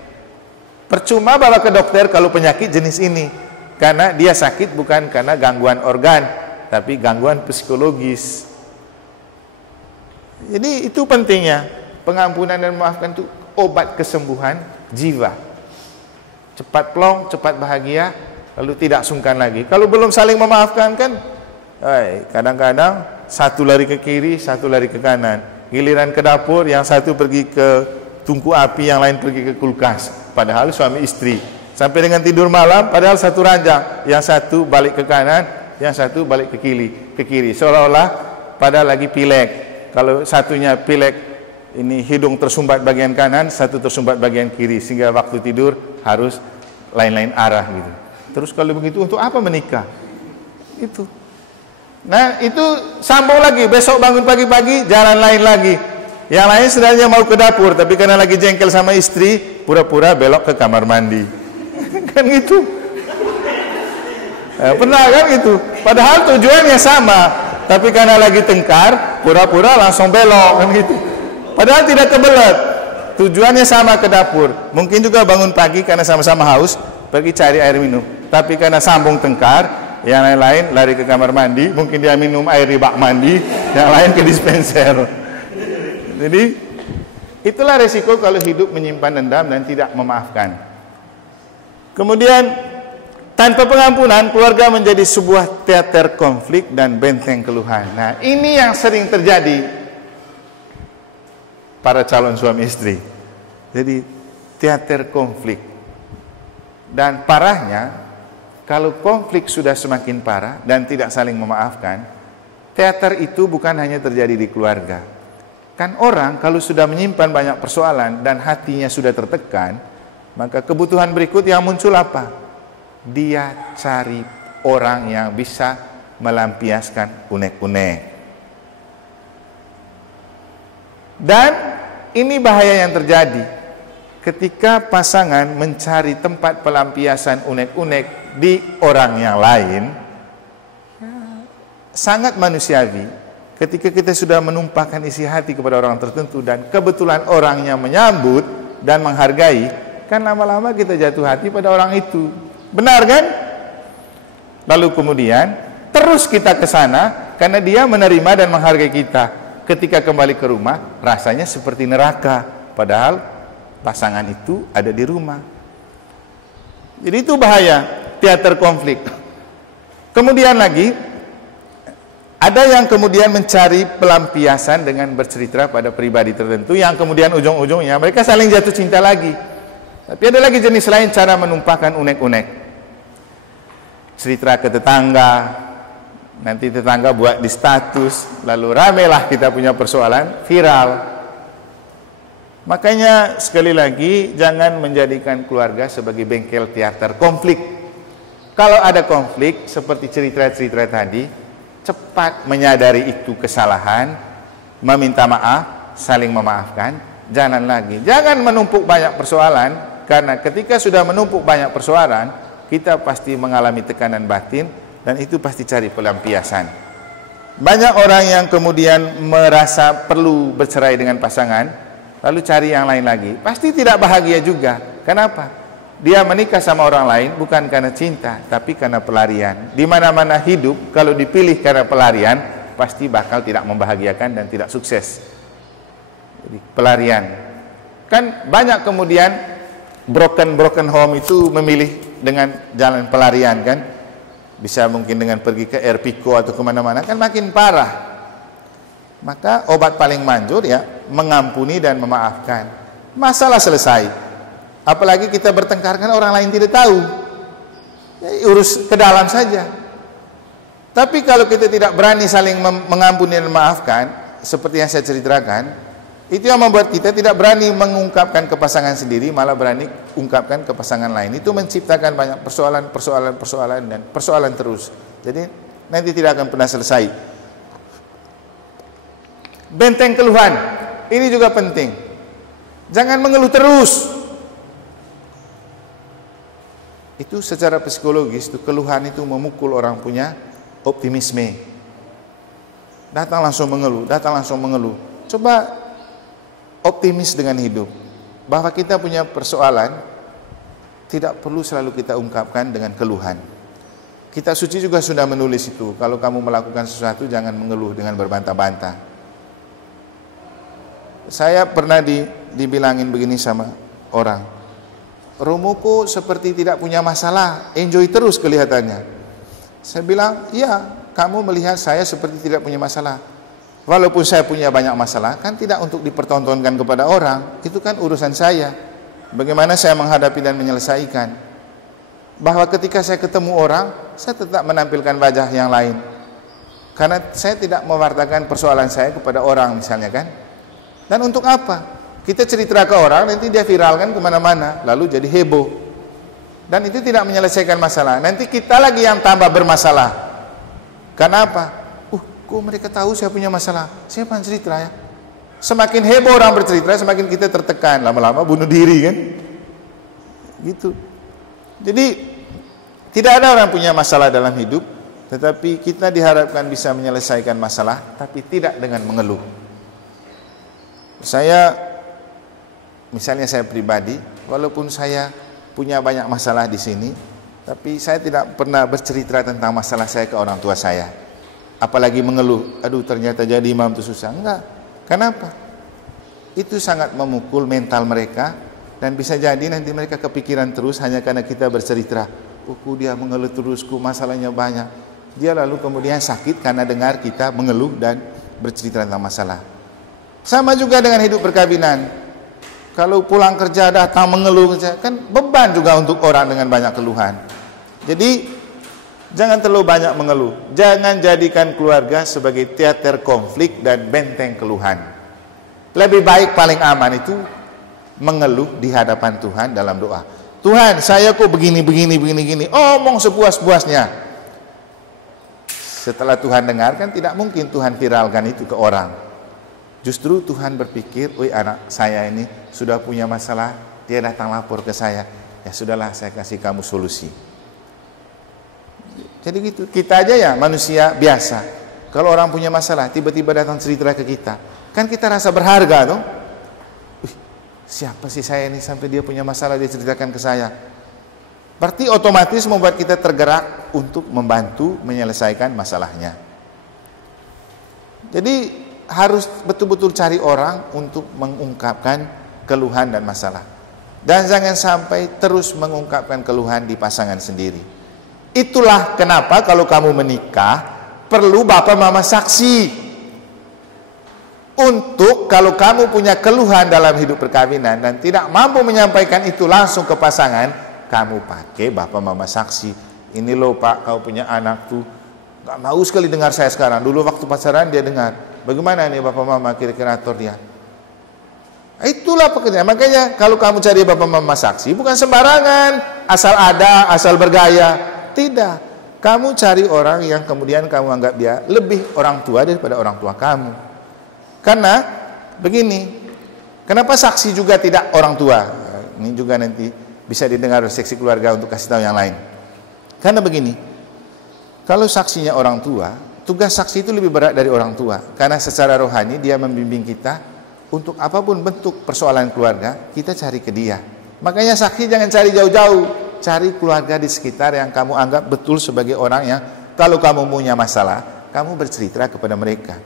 Percuma bawa ke dokter kalau penyakit jenis ini, karena dia sakit bukan karena gangguan organ, tapi gangguan psikologis. Jadi itu pentingnya pengampunan dan memaafkan itu obat kesembuhan jiwa. Cepat plong, cepat bahagia, lalu tidak sungkan lagi. Kalau belum saling memaafkan kan, kadang-kadang satu lari ke kiri, satu lari ke kanan. Giliran ke dapur, yang satu pergi ke tungku api, yang lain pergi ke kulkas. Padahal suami istri. Sampai dengan tidur malam, padahal satu ranjang. Yang satu balik ke kanan, yang satu balik ke kiri. Seolah-olah pada lagi pilek. Kalau satunya pilek, ini hidung tersumbat bagian kanan, satu tersumbat bagian kiri. Sehingga waktu tidur harus lain-lain arah gitu. Terus kalau begitu untuk apa menikah? Itu. Nah itu sambung lagi, besok bangun pagi-pagi jalan lain lagi. Yang lain sebenarnya mau ke dapur, tapi karena lagi jengkel sama istri, pura-pura belok ke kamar mandi. Kan gitu. Pernah kan gitu. Padahal tujuannya sama, tapi karena lagi tengkar, pura-pura langsung belok kan gitu. Padahal tidak kebelet. Tujuannya sama ke dapur. Mungkin juga bangun pagi karena sama-sama haus, pergi cari air minum. Tapi karena sambung tengkar, yang lain-lain lari ke kamar mandi, mungkin dia minum air di bak mandi, yang lain ke dispenser. Jadi itulah resiko kalau hidup menyimpan dendam dan tidak memaafkan. Kemudian tanpa pengampunan, keluarga menjadi sebuah teater konflik dan benteng keluhan. Nah, ini yang sering terjadi para calon suami istri. Jadi teater konflik. Dan parahnya, kalau konflik sudah semakin parah dan tidak saling memaafkan, teater itu bukan hanya terjadi di keluarga. Kan orang kalau sudah menyimpan banyak persoalan dan hatinya sudah tertekan, maka kebutuhan berikut yang muncul apa? Dia cari orang yang bisa melampiaskan unek-unek. Dan ini bahaya yang terjadi. ketika pasangan mencari tempat pelampiasan unek-unek di orang yang lain, sangat manusiawi. Ketika kita sudah menumpahkan isi hati kepada orang tertentu dan kebetulan orangnya menyambut dan menghargai, kan lama-lama kita jatuh hati pada orang itu. Benar kan? Lalu kemudian terus kita ke sana karena dia menerima dan menghargai kita. Ketika kembali ke rumah, rasanya seperti neraka, padahal pasangan itu ada di rumah. Jadi itu bahaya, teater konflik. Kemudian lagi, ada yang kemudian mencari pelampiasan dengan bercerita pada pribadi tertentu, yang kemudian ujung-ujungnya mereka saling jatuh cinta lagi. Tapi ada lagi jenis lain cara menumpahkan unek-unek. Cerita ke tetangga, nanti tetangga buat di status, lalu ramelah kita punya persoalan, viral. Makanya sekali lagi, jangan menjadikan keluarga sebagai bengkel teater konflik. Kalau ada konflik seperti cerita-cerita tadi, cepat menyadari itu kesalahan, meminta maaf, saling memaafkan, jangan lagi. Jangan menumpuk banyak persoalan, karena ketika sudah menumpuk banyak persoalan, kita pasti mengalami tekanan batin, dan itu pasti cari pelampiasan. Banyak orang yang kemudian merasa perlu bercerai dengan pasangan, lalu cari yang lain lagi. Pasti tidak bahagia juga. Kenapa? Dia menikah sama orang lain bukan karena cinta, tapi karena pelarian. Di mana-mana hidup, kalau dipilih karena pelarian, pasti bakal tidak membahagiakan dan tidak sukses. Jadi pelarian. Kan banyak kemudian broken home itu memilih dengan jalan pelarian kan. Bisa mungkin dengan pergi ke Erpiko atau kemana-mana, kan makin parah. Maka obat paling manjur ya mengampuni dan memaafkan. Masalah selesai. Apalagi kita bertengkar kan orang lain tidak tahu, ya, urus ke dalam saja. Tapi kalau kita tidak berani saling mengampuni dan memaafkan, seperti yang saya ceritakan, itu yang membuat kita tidak berani mengungkapkan ke pasangan sendiri, malah berani ungkapkan ke pasangan lain. Itu menciptakan banyak persoalan dan persoalan terus. Jadi nanti tidak akan pernah selesai. Benteng keluhan, ini juga penting. Jangan mengeluh terus. Itu secara psikologis, itu keluhan itu memukul orang punya optimisme. Datang langsung mengeluh. Coba optimis dengan hidup, bahwa kita punya persoalan tidak perlu selalu kita ungkapkan dengan keluhan. Kitab suci juga sudah menulis itu, kalau kamu melakukan sesuatu jangan mengeluh dengan berbantah-bantah. Saya pernah dibilangin begini sama orang, Romoku seperti tidak punya masalah, enjoy terus kelihatannya. Saya bilang, iya, kamu melihat saya seperti tidak punya masalah. Walaupun saya punya banyak masalah, kan tidak untuk dipertontonkan kepada orang. Itu kan urusan saya. Bagaimana saya menghadapi dan menyelesaikan. Bahwa ketika saya ketemu orang, saya tetap menampilkan wajah yang lain. Karena saya tidak mewartakan persoalan saya kepada orang misalnya kan. Dan untuk apa? Kita cerita ke orang, nanti dia viralkan kemana-mana, lalu jadi heboh. Dan itu tidak menyelesaikan masalah. Nanti kita lagi yang tambah bermasalah. Karena apa? Kok mereka tahu saya punya masalah? Siapa yang cerita ya? Semakin heboh orang bercerita, semakin kita tertekan. Lama-lama bunuh diri kan? Gitu. Jadi tidak ada orang punya masalah dalam hidup, tetapi kita diharapkan bisa menyelesaikan masalah, tapi tidak dengan mengeluh. Misalnya saya pribadi, walaupun saya punya banyak masalah di sini, tapi saya tidak pernah bercerita tentang masalah saya ke orang tua saya. Apalagi mengeluh, aduh ternyata jadi imam itu susah. Enggak. Kenapa? Itu sangat memukul mental mereka, dan bisa jadi nanti mereka kepikiran terus hanya karena kita bercerita. Dia mengeluh terus, masalahnya banyak. Dia lalu kemudian sakit karena dengar kita mengeluh dan bercerita tentang masalah. Sama juga dengan hidup perkawinan. Kalau pulang kerja datang mengeluh, kan beban juga untuk orang dengan banyak keluhan. Jadi jangan terlalu banyak mengeluh. Jangan jadikan keluarga sebagai teater konflik dan benteng keluhan. Lebih baik paling aman itu mengeluh di hadapan Tuhan dalam doa. Tuhan, saya kok begini. Omong sepuas-puasnya. Setelah Tuhan dengar, kan tidak mungkin Tuhan viralkan itu ke orang. Justru Tuhan berpikir, anak saya ini sudah punya masalah, dia datang lapor ke saya, ya sudahlah saya kasih kamu solusi. Jadi gitu, kita aja ya manusia biasa. Kalau orang punya masalah, tiba-tiba datang cerita ke kita, kan kita rasa berharga tuh. Siapa sih saya ini sampai dia punya masalah dia ceritakan ke saya? Berarti otomatis membuat kita tergerak untuk membantu menyelesaikan masalahnya. Jadi harus betul-betul cari orang untuk mengungkapkan keluhan dan masalah. Dan jangan sampai terus mengungkapkan keluhan di pasangan sendiri. Itulah kenapa kalau kamu menikah perlu bapak mama saksi. Untuk kalau kamu punya keluhan dalam hidup perkawinan dan tidak mampu menyampaikan itu langsung ke pasangan, kamu pakai bapak mama saksi. Ini loh Pak, kau punya anak tuh gak mau sekali dengar saya sekarang. Dulu waktu pacaran dia dengar. Bagaimana nih bapak mama kira-kira atur dia? Itulah pekerjaan. Makanya kalau kamu cari bapak mama saksi bukan sembarangan, asal ada, asal bergaya. Tidak. Kamu cari orang yang kemudian kamu anggap dia lebih orang tua daripada orang tua kamu. Karena begini, kenapa saksi juga tidak orang tua? Ini juga nanti bisa didengar oleh seksi keluarga untuk kasih tahu yang lain. Karena begini, kalau saksinya orang tua, tugas saksi itu lebih berat dari orang tua. Karena secara rohani dia membimbing kita untuk apapun bentuk persoalan keluarga, kita cari ke dia. Makanya saksi jangan cari jauh-jauh. Cari keluarga di sekitar yang kamu anggap betul sebagai orang yang kalau kamu punya masalah, kamu bercerita kepada mereka.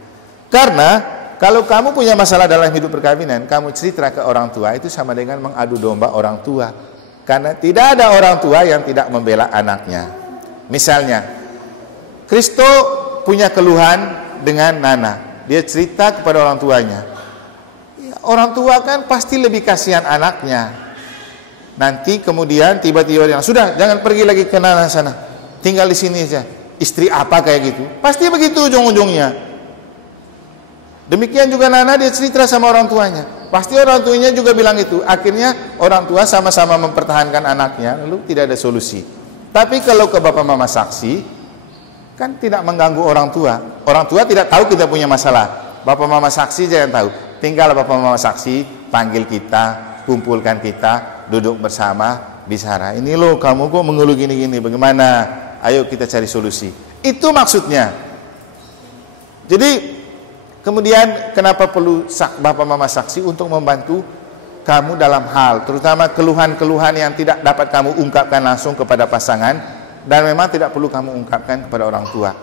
Karena kalau kamu punya masalah dalam hidup perkawinan, kamu cerita ke orang tua, itu sama dengan mengadu domba orang tua. Karena tidak ada orang tua yang tidak membela anaknya. Misalnya, Kristo punya keluhan dengan Nana. Dia cerita kepada orang tuanya. Orang tua kan pasti lebih kasihan anaknya. Nanti kemudian tiba-tiba dia sudah jangan pergi lagi ke Nana sana, tinggal di sini saja. Istri apa kayak gitu? Pasti begitu ujung-ujungnya. Demikian juga Nana dia cerita sama orang tuanya. Pasti orang tuanya juga bilang itu. Akhirnya orang tua sama-sama mempertahankan anaknya, lalu tidak ada solusi. Tapi kalau ke bapak mama saksi, kan tidak mengganggu orang tua. Orang tua tidak tahu kita punya masalah. Bapak mama saksi jangan tahu. Tinggal bapak mama saksi panggil kita, kumpulkan kita, duduk bersama, bicara. Ini loh kamu kok mengeluh gini-gini, bagaimana? Ayo kita cari solusi. Itu maksudnya. Jadi kemudian kenapa perlu bapak mama saksi untuk membantu kamu dalam hal, terutama keluhan-keluhan yang tidak dapat kamu ungkapkan langsung kepada pasangan dan memang tidak perlu kamu ungkapkan kepada orang tua.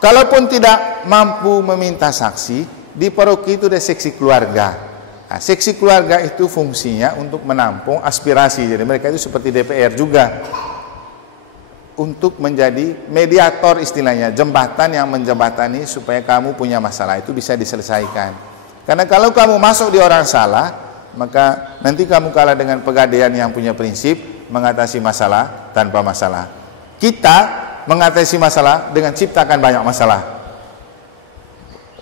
Kalaupun tidak mampu meminta saksi, di paroki itu ada seksi keluarga. Nah, seksi keluarga itu fungsinya untuk menampung aspirasi. Jadi mereka itu seperti DPR juga. Untuk menjadi mediator istilahnya, jembatan yang menjembatani supaya kamu punya masalah itu bisa diselesaikan. Karena kalau kamu masuk di orang salah, maka nanti kamu kalah dengan pegadaian yang punya prinsip mengatasi masalah tanpa masalah. Kita mengatasi masalah dengan ciptakan banyak masalah.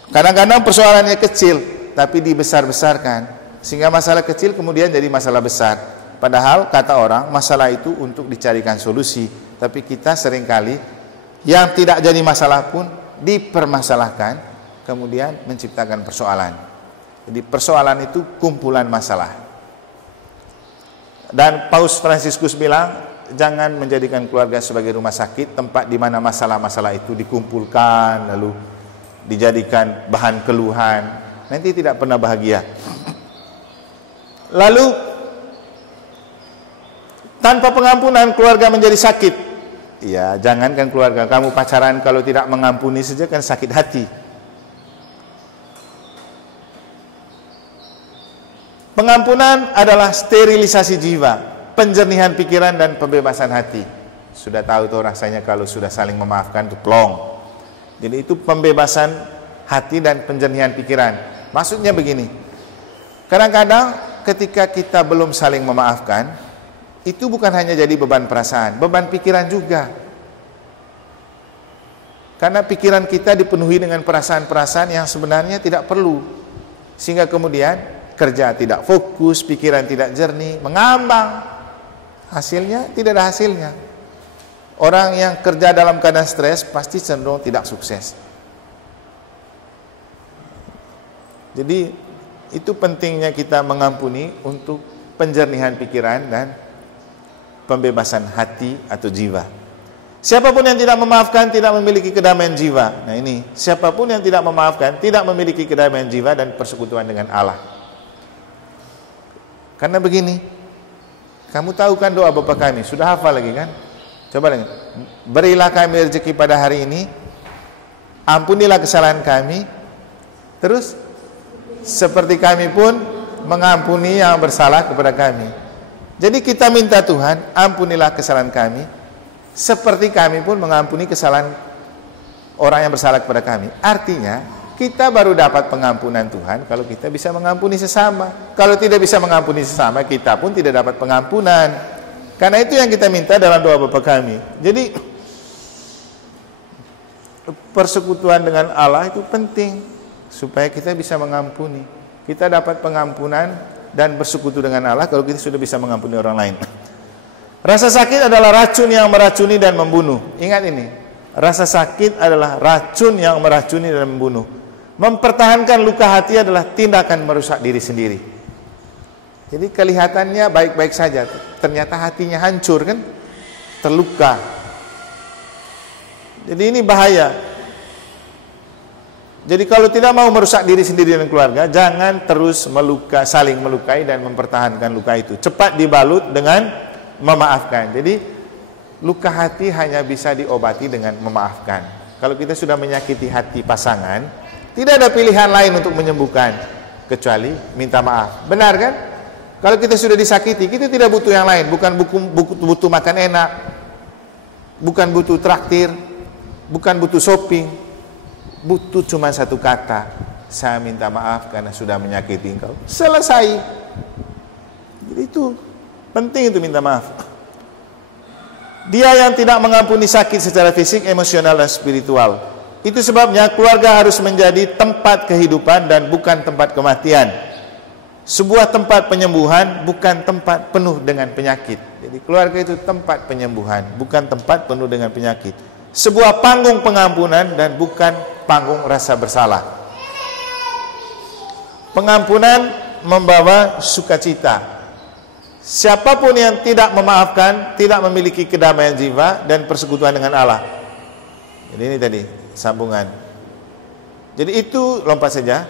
Kadang-kadang persoalannya kecil, tapi dibesar-besarkan sehingga masalah kecil kemudian jadi masalah besar. Padahal kata orang masalah itu untuk dicarikan solusi, tapi kita seringkali yang tidak jadi masalah pun dipermasalahkan kemudian menciptakan persoalan. Jadi persoalan itu kumpulan masalah. Dan Paus Fransiskus bilang jangan menjadikan keluarga sebagai rumah sakit, tempat di mana masalah-masalah itu dikumpulkan lalu dijadikan bahan keluhan. Nanti tidak pernah bahagia. Lalu tanpa pengampunan keluarga menjadi sakit. Ya, jangankan keluarga, kamu pacaran kalau tidak mengampuni saja kan sakit hati. Pengampunan adalah sterilisasi jiwa, penjernihan pikiran dan pembebasan hati. Sudah tahu tuh rasanya kalau sudah saling memaafkan itu plong. Jadi itu pembebasan hati dan penjernihan pikiran. Maksudnya begini, kadang-kadang ketika kita belum saling memaafkan, itu bukan hanya jadi beban perasaan, beban pikiran juga. Karena pikiran kita dipenuhi dengan perasaan-perasaan yang sebenarnya tidak perlu. Sehingga kemudian kerja tidak fokus, pikiran tidak jernih, mengambang. Hasilnya tidak ada hasilnya. Orang yang kerja dalam keadaan stres pasti cenderung tidak sukses. Jadi itu pentingnya kita mengampuni untuk penjernihan pikiran dan pembebasan hati atau jiwa. Siapapun yang tidak memaafkan tidak memiliki kedamaian jiwa. Nah ini, siapapun yang tidak memaafkan tidak memiliki kedamaian jiwa dan persekutuan dengan Allah. Karena begini, kamu tahu kan doa Bapa kami, sudah hafal lagi kan? Coba lagi, berilah kami rezeki pada hari ini, ampunilah kesalahan kami, terus seperti kami pun mengampuni yang bersalah kepada kami. Jadi kita minta Tuhan, ampunilah kesalahan kami, seperti kami pun mengampuni kesalahan orang yang bersalah kepada kami. Artinya, kita baru dapat pengampunan Tuhan kalau kita bisa mengampuni sesama. Kalau tidak bisa mengampuni sesama, kita pun tidak dapat pengampunan. Karena itu yang kita minta dalam doa Bapa kami. Jadi, persekutuan dengan Allah itu penting, supaya kita bisa mengampuni. Kita dapat pengampunan dan bersekutu dengan Allah kalau kita sudah bisa mengampuni orang lain. Rasa sakit adalah racun yang meracuni dan membunuh. Ingat ini, rasa sakit adalah racun yang meracuni dan membunuh. Mempertahankan luka hati adalah tindakan merusak diri sendiri. Jadi kelihatannya baik-baik saja, ternyata hatinya hancur kan, terluka. Jadi ini bahaya. Jadi kalau tidak mau merusak diri sendiri dan keluarga, jangan terus saling melukai dan mempertahankan luka itu. Cepat dibalut dengan memaafkan. Jadi luka hati hanya bisa diobati dengan memaafkan. Kalau kita sudah menyakiti hati pasangan, tidak ada pilihan lain untuk menyembuhkan kecuali minta maaf. Benar kan? Kalau kita sudah disakiti, kita tidak butuh yang lain. Bukan butuh makan enak, bukan butuh traktir, bukan butuh shopping. Butuh cuma satu kata, saya minta maaf karena sudah menyakiti engkau. Selesai. Jadi itu penting, itu minta maaf. Dia yang tidak mengampuni sakit secara fisik, emosional, dan spiritual. Itu sebabnya keluarga harus menjadi tempat kehidupan dan bukan tempat kematian. Sebuah tempat penyembuhan, bukan tempat penuh dengan penyakit. Jadi keluarga itu tempat penyembuhan, bukan tempat penuh dengan penyakit. Sebuah panggung pengampunan dan bukan panggung rasa bersalah. Pengampunan membawa sukacita. Siapapun yang tidak memaafkan tidak memiliki kedamaian jiwa dan persekutuan dengan Allah. Jadi ini tadi sambungan. Jadi itu lompat saja.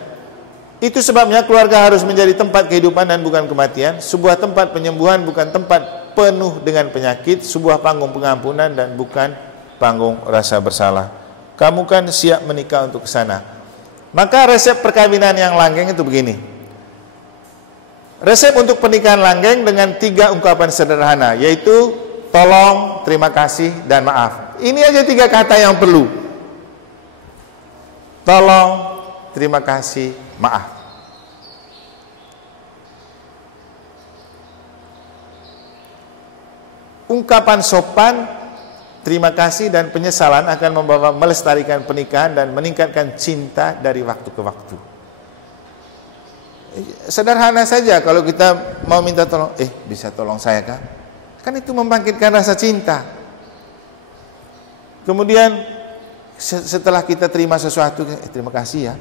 Itu sebabnya keluarga harus menjadi tempat kehidupan dan bukan kematian. Sebuah tempat penyembuhan bukan tempat penuh dengan penyakit. Sebuah panggung pengampunan dan bukan panggung rasa bersalah. Kamu kan siap menikah untuk ke sana. Maka resep perkawinan yang langgeng itu begini. Resep untuk pernikahan langgeng dengan 3 ungkapan sederhana, yaitu tolong, terima kasih, dan maaf. Ini aja 3 kata yang perlu. Tolong, terima kasih, maaf. Ungkapan sopan, terima kasih dan penyesalan akan membawa melestarikan pernikahan dan meningkatkan cinta dari waktu ke waktu. Sederhana saja kalau kita mau minta tolong, bisa tolong saya kah? Kan itu membangkitkan rasa cinta. Kemudian setelah kita terima sesuatu, terima kasih ya.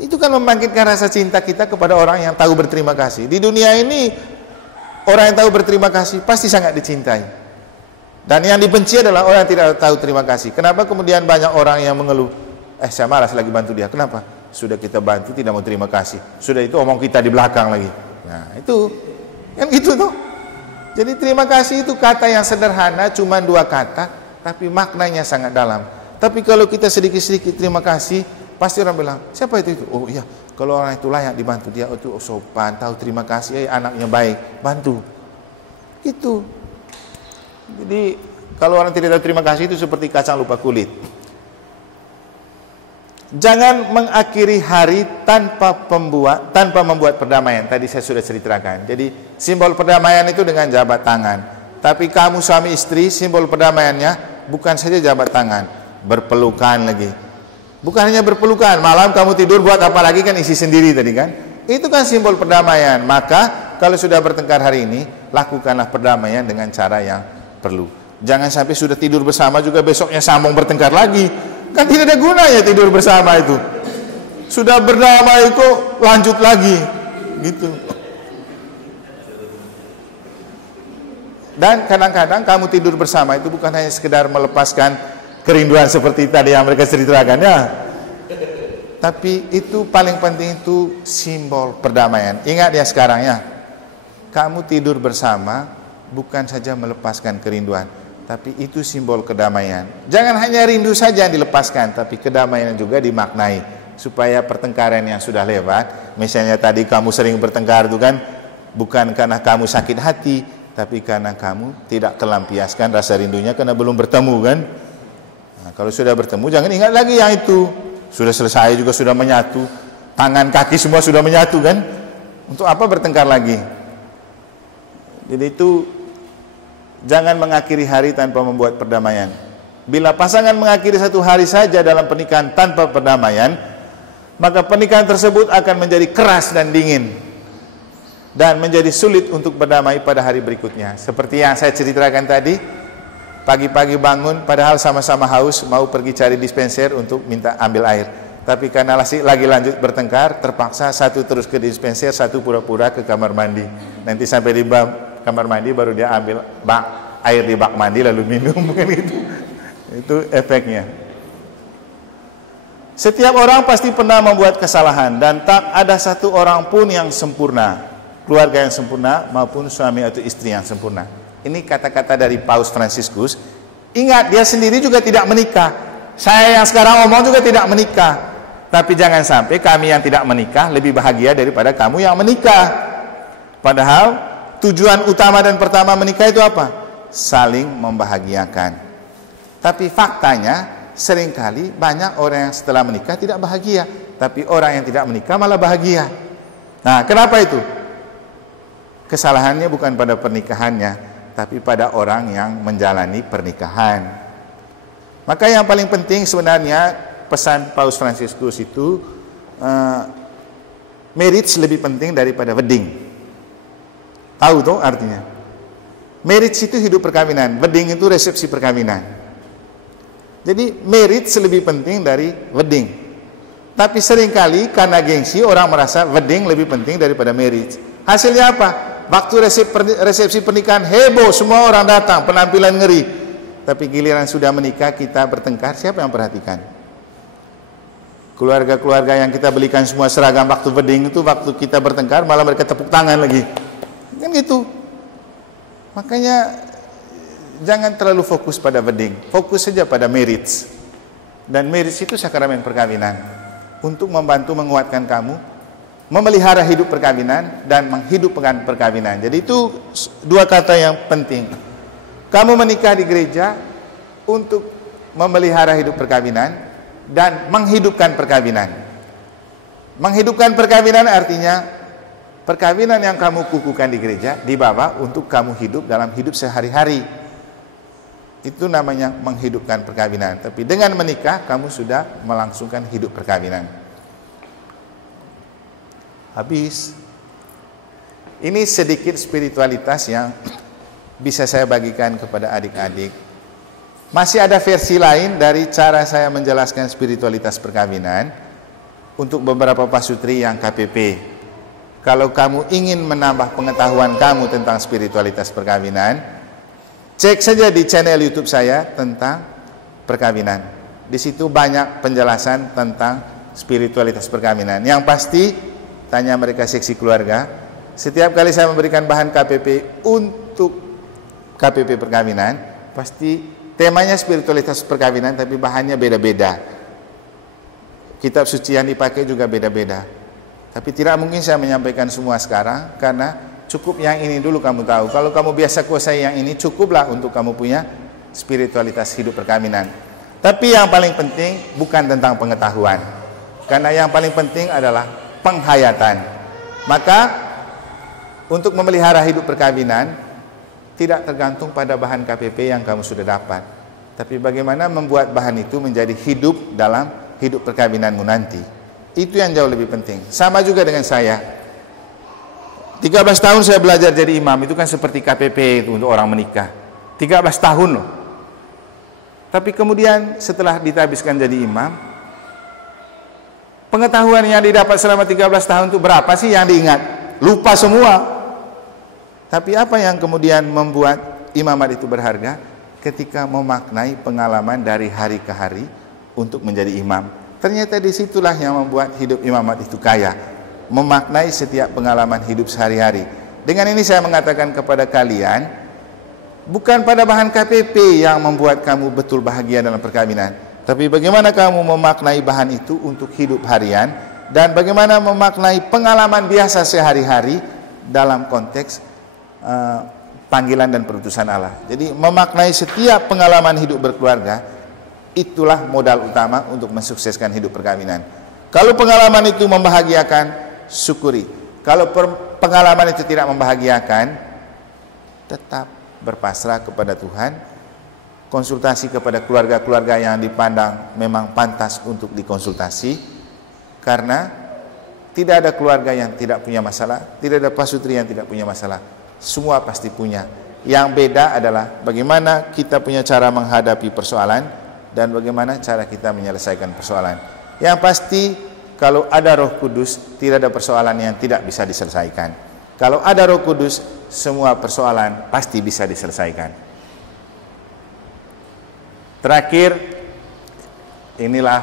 Itu kan membangkitkan rasa cinta kita kepada orang yang tahu berterima kasih. Di dunia ini orang yang tahu berterima kasih pasti sangat dicintai. Dan yang dibenci adalah orang yang tidak tahu terima kasih. Kenapa kemudian banyak orang yang mengeluh, saya malas lagi bantu dia. Kenapa? Sudah kita bantu tidak mau terima kasih. Sudah itu omong kita di belakang lagi. Nah itu, kan gitu tuh. Jadi terima kasih itu kata yang sederhana, cuma 2 kata, tapi maknanya sangat dalam. Tapi kalau kita sedikit-sedikit terima kasih, pasti orang bilang, siapa itu? Oh iya, kalau orang itu layak dibantu, dia itu sopan, tahu terima kasih, anaknya baik, bantu. Itu. Jadi kalau orang tidak tahu terima kasih itu seperti kacang lupa kulit. Jangan mengakhiri hari tanpa membuat perdamaian. Tadi saya sudah ceritakan. Jadi simbol perdamaian itu dengan jabat tangan. Tapi kamu suami istri, simbol perdamaiannya bukan saja jabat tangan, berpelukan lagi. Bukan hanya berpelukan, malam kamu tidur buat apa lagi, kan isi sendiri tadi kan. Itu kan simbol perdamaian. Maka kalau sudah bertengkar hari ini, lakukanlah perdamaian dengan cara yang perlu. Jangan sampai sudah tidur bersama juga besoknya sambung bertengkar lagi. Kan tidak ada gunanya tidur bersama itu. Sudah berdamai kok lanjut lagi gitu. Dan kadang-kadang kamu tidur bersama itu bukan hanya sekedar melepaskan kerinduan seperti tadi yang mereka ceritakan ya, tapi itu paling penting, itu simbol perdamaian. Ingat ya sekarang ya, kamu tidur bersama bukan saja melepaskan kerinduan, tapi itu simbol kedamaian. Jangan hanya rindu saja yang dilepaskan, tapi kedamaian juga dimaknai, supaya pertengkaran yang sudah lewat, misalnya tadi kamu sering bertengkar itu kan, bukan karena kamu sakit hati, tapi karena kamu tidak terlampiaskan rasa rindunya karena belum bertemu kan. Nah, kalau sudah bertemu jangan ingat lagi yang itu. Sudah selesai juga sudah menyatu, tangan kaki semua sudah menyatu kan. Untuk apa bertengkar lagi? Jadi itu jangan mengakhiri hari tanpa membuat perdamaian. Bila pasangan mengakhiri satu hari saja dalam pernikahan tanpa perdamaian, maka pernikahan tersebut akan menjadi keras dan dingin, dan menjadi sulit untuk berdamai pada hari berikutnya. Seperti yang saya ceritakan tadi, pagi-pagi bangun padahal sama-sama haus, mau pergi cari dispenser untuk minta ambil air, tapi karena lagi lanjut bertengkar, terpaksa satu terus ke dispenser, satu pura-pura ke kamar mandi. Nanti sampai di kamar mandi baru dia ambil air di bak mandi lalu minum, bukan itu. Itu efeknya. Setiap orang pasti pernah membuat kesalahan, dan tak ada satu orang pun yang sempurna, keluarga yang sempurna maupun suami atau istri yang sempurna. Ini kata-kata dari Paus Fransiskus. Ingat, dia sendiri juga tidak menikah. Saya yang sekarang omong juga tidak menikah. Tapi jangan sampai kami yang tidak menikah lebih bahagia daripada kamu yang menikah. Padahal tujuan utama dan pertama menikah itu apa? Saling membahagiakan. Tapi faktanya seringkali banyak orang yang setelah menikah tidak bahagia, tapi orang yang tidak menikah malah bahagia. Nah, kenapa itu? Kesalahannya bukan pada pernikahannya, tapi pada orang yang menjalani pernikahan. Maka yang paling penting sebenarnya pesan Paus Fransiskus itu, marriage lebih penting daripada wedding. Tahu tuh artinya? Marriage itu hidup perkawinan, wedding itu resepsi perkawinan. Jadi marriage lebih penting dari wedding. Tapi seringkali karena gengsi orang merasa wedding lebih penting daripada marriage. Hasilnya apa? Waktu resepsi pernikahan heboh, semua orang datang, penampilan ngeri. Tapi giliran sudah menikah kita bertengkar, siapa yang perhatikan? Keluarga-keluarga yang kita belikan semua seragam waktu wedding itu, waktu kita bertengkar malah mereka tepuk tangan lagi. Kan gitu. Makanya jangan terlalu fokus pada wedding, fokus saja pada marriage. Dan marriage itu sakramen perkawinan untuk membantu menguatkan kamu memelihara hidup perkawinan dan menghidupkan perkawinan. Jadi itu dua kata yang penting. Kamu menikah di gereja untuk memelihara hidup perkawinan dan menghidupkan perkawinan. Menghidupkan perkawinan artinya perkawinan yang kamu kukuhkan di gereja dibawa untuk kamu hidup dalam hidup sehari-hari. Itu namanya menghidupkan perkawinan. Tapi dengan menikah kamu sudah melangsungkan hidup perkawinan. Habis. Ini sedikit spiritualitas yang bisa saya bagikan kepada adik-adik. Masih ada versi lain dari cara saya menjelaskan spiritualitas perkawinan untuk beberapa pasutri yang KPP. Kalau kamu ingin menambah pengetahuan kamu tentang spiritualitas perkawinan, cek saja di channel YouTube saya tentang perkawinan. Di situ banyak penjelasan tentang spiritualitas perkawinan. Yang pasti tanya mereka seksi keluarga. Setiap kali saya memberikan bahan KPP untuk KPP perkawinan, pasti temanya spiritualitas perkawinan, tapi bahannya beda-beda. Kitab suci yang dipakai juga beda-beda. Tapi tidak mungkin saya menyampaikan semua sekarang, karena cukup yang ini dulu kamu tahu. Kalau kamu biasa kuasai yang ini, cukuplah untuk kamu punya spiritualitas hidup perkawinan. Tapi yang paling penting bukan tentang pengetahuan, karena yang paling penting adalah penghayatan. Maka untuk memelihara hidup perkawinan tidak tergantung pada bahan KPP yang kamu sudah dapat, tapi bagaimana membuat bahan itu menjadi hidup dalam hidup perkawinanmu nanti. Itu yang jauh lebih penting. Sama juga dengan saya. 13 tahun saya belajar jadi imam, itu kan seperti KPP itu untuk orang menikah. 13 tahun loh. Tapi kemudian setelah ditabiskan jadi imam, pengetahuan yang didapat selama 13 tahun itu berapa sih yang diingat? Lupa semua. Tapi apa yang kemudian membuat imamat itu berharga? Ketika memaknai pengalaman dari hari ke hari untuk menjadi imam. Ternyata disitulah yang membuat hidup imamat itu kaya. Memaknai setiap pengalaman hidup sehari-hari. Dengan ini saya mengatakan kepada kalian, bukan pada bahan KPP yang membuat kamu betul bahagia dalam perkawinan, tapi bagaimana kamu memaknai bahan itu untuk hidup harian, dan bagaimana memaknai pengalaman biasa sehari-hari dalam konteks panggilan dan perutusan Allah. Jadi memaknai setiap pengalaman hidup berkeluarga, itulah modal utama untuk mensukseskan hidup perkawinan. Kalau pengalaman itu membahagiakan, syukuri. Kalau pengalaman itu tidak membahagiakan, tetap berpasrah kepada Tuhan, konsultasi kepada keluarga-keluarga yang dipandang memang pantas untuk dikonsultasi, karena tidak ada keluarga yang tidak punya masalah, tidak ada pasutri yang tidak punya masalah, semua pasti punya. Yang beda adalah bagaimana kita punya cara menghadapi persoalan dan bagaimana cara kita menyelesaikan persoalan. Yang pasti, kalau ada Roh Kudus, tidak ada persoalan yang tidak bisa diselesaikan. Kalau ada Roh Kudus, semua persoalan pasti bisa diselesaikan. Terakhir, inilah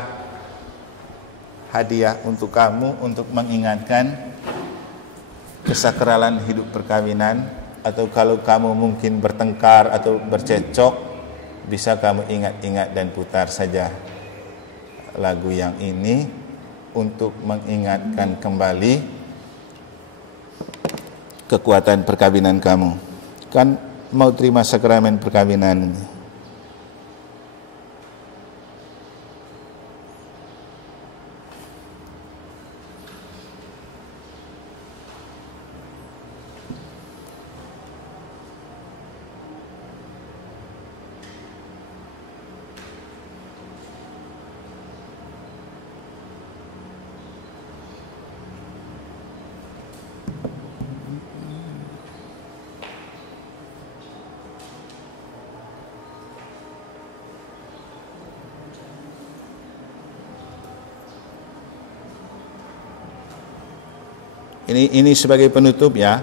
hadiah untuk kamu untuk mengingatkan kesakralan hidup perkawinan, atau kalau kamu mungkin bertengkar atau bercekcok, bisa kamu ingat-ingat dan putar saja lagu yang ini untuk mengingatkan kembali kekuatan perkawinan kamu. Kan mau terima sakramen perkawinan. Ini sebagai penutup ya.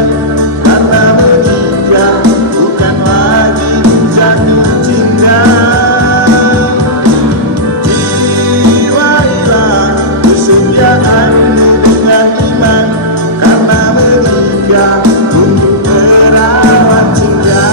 iman, karena menikah bukan lagi jatuh cinta. Jiwailah kesetiaanmu dengan iman, karena menikah untuk merawat cinta.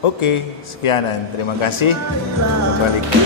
Oke, sekian dan terima kasih. Kembali ke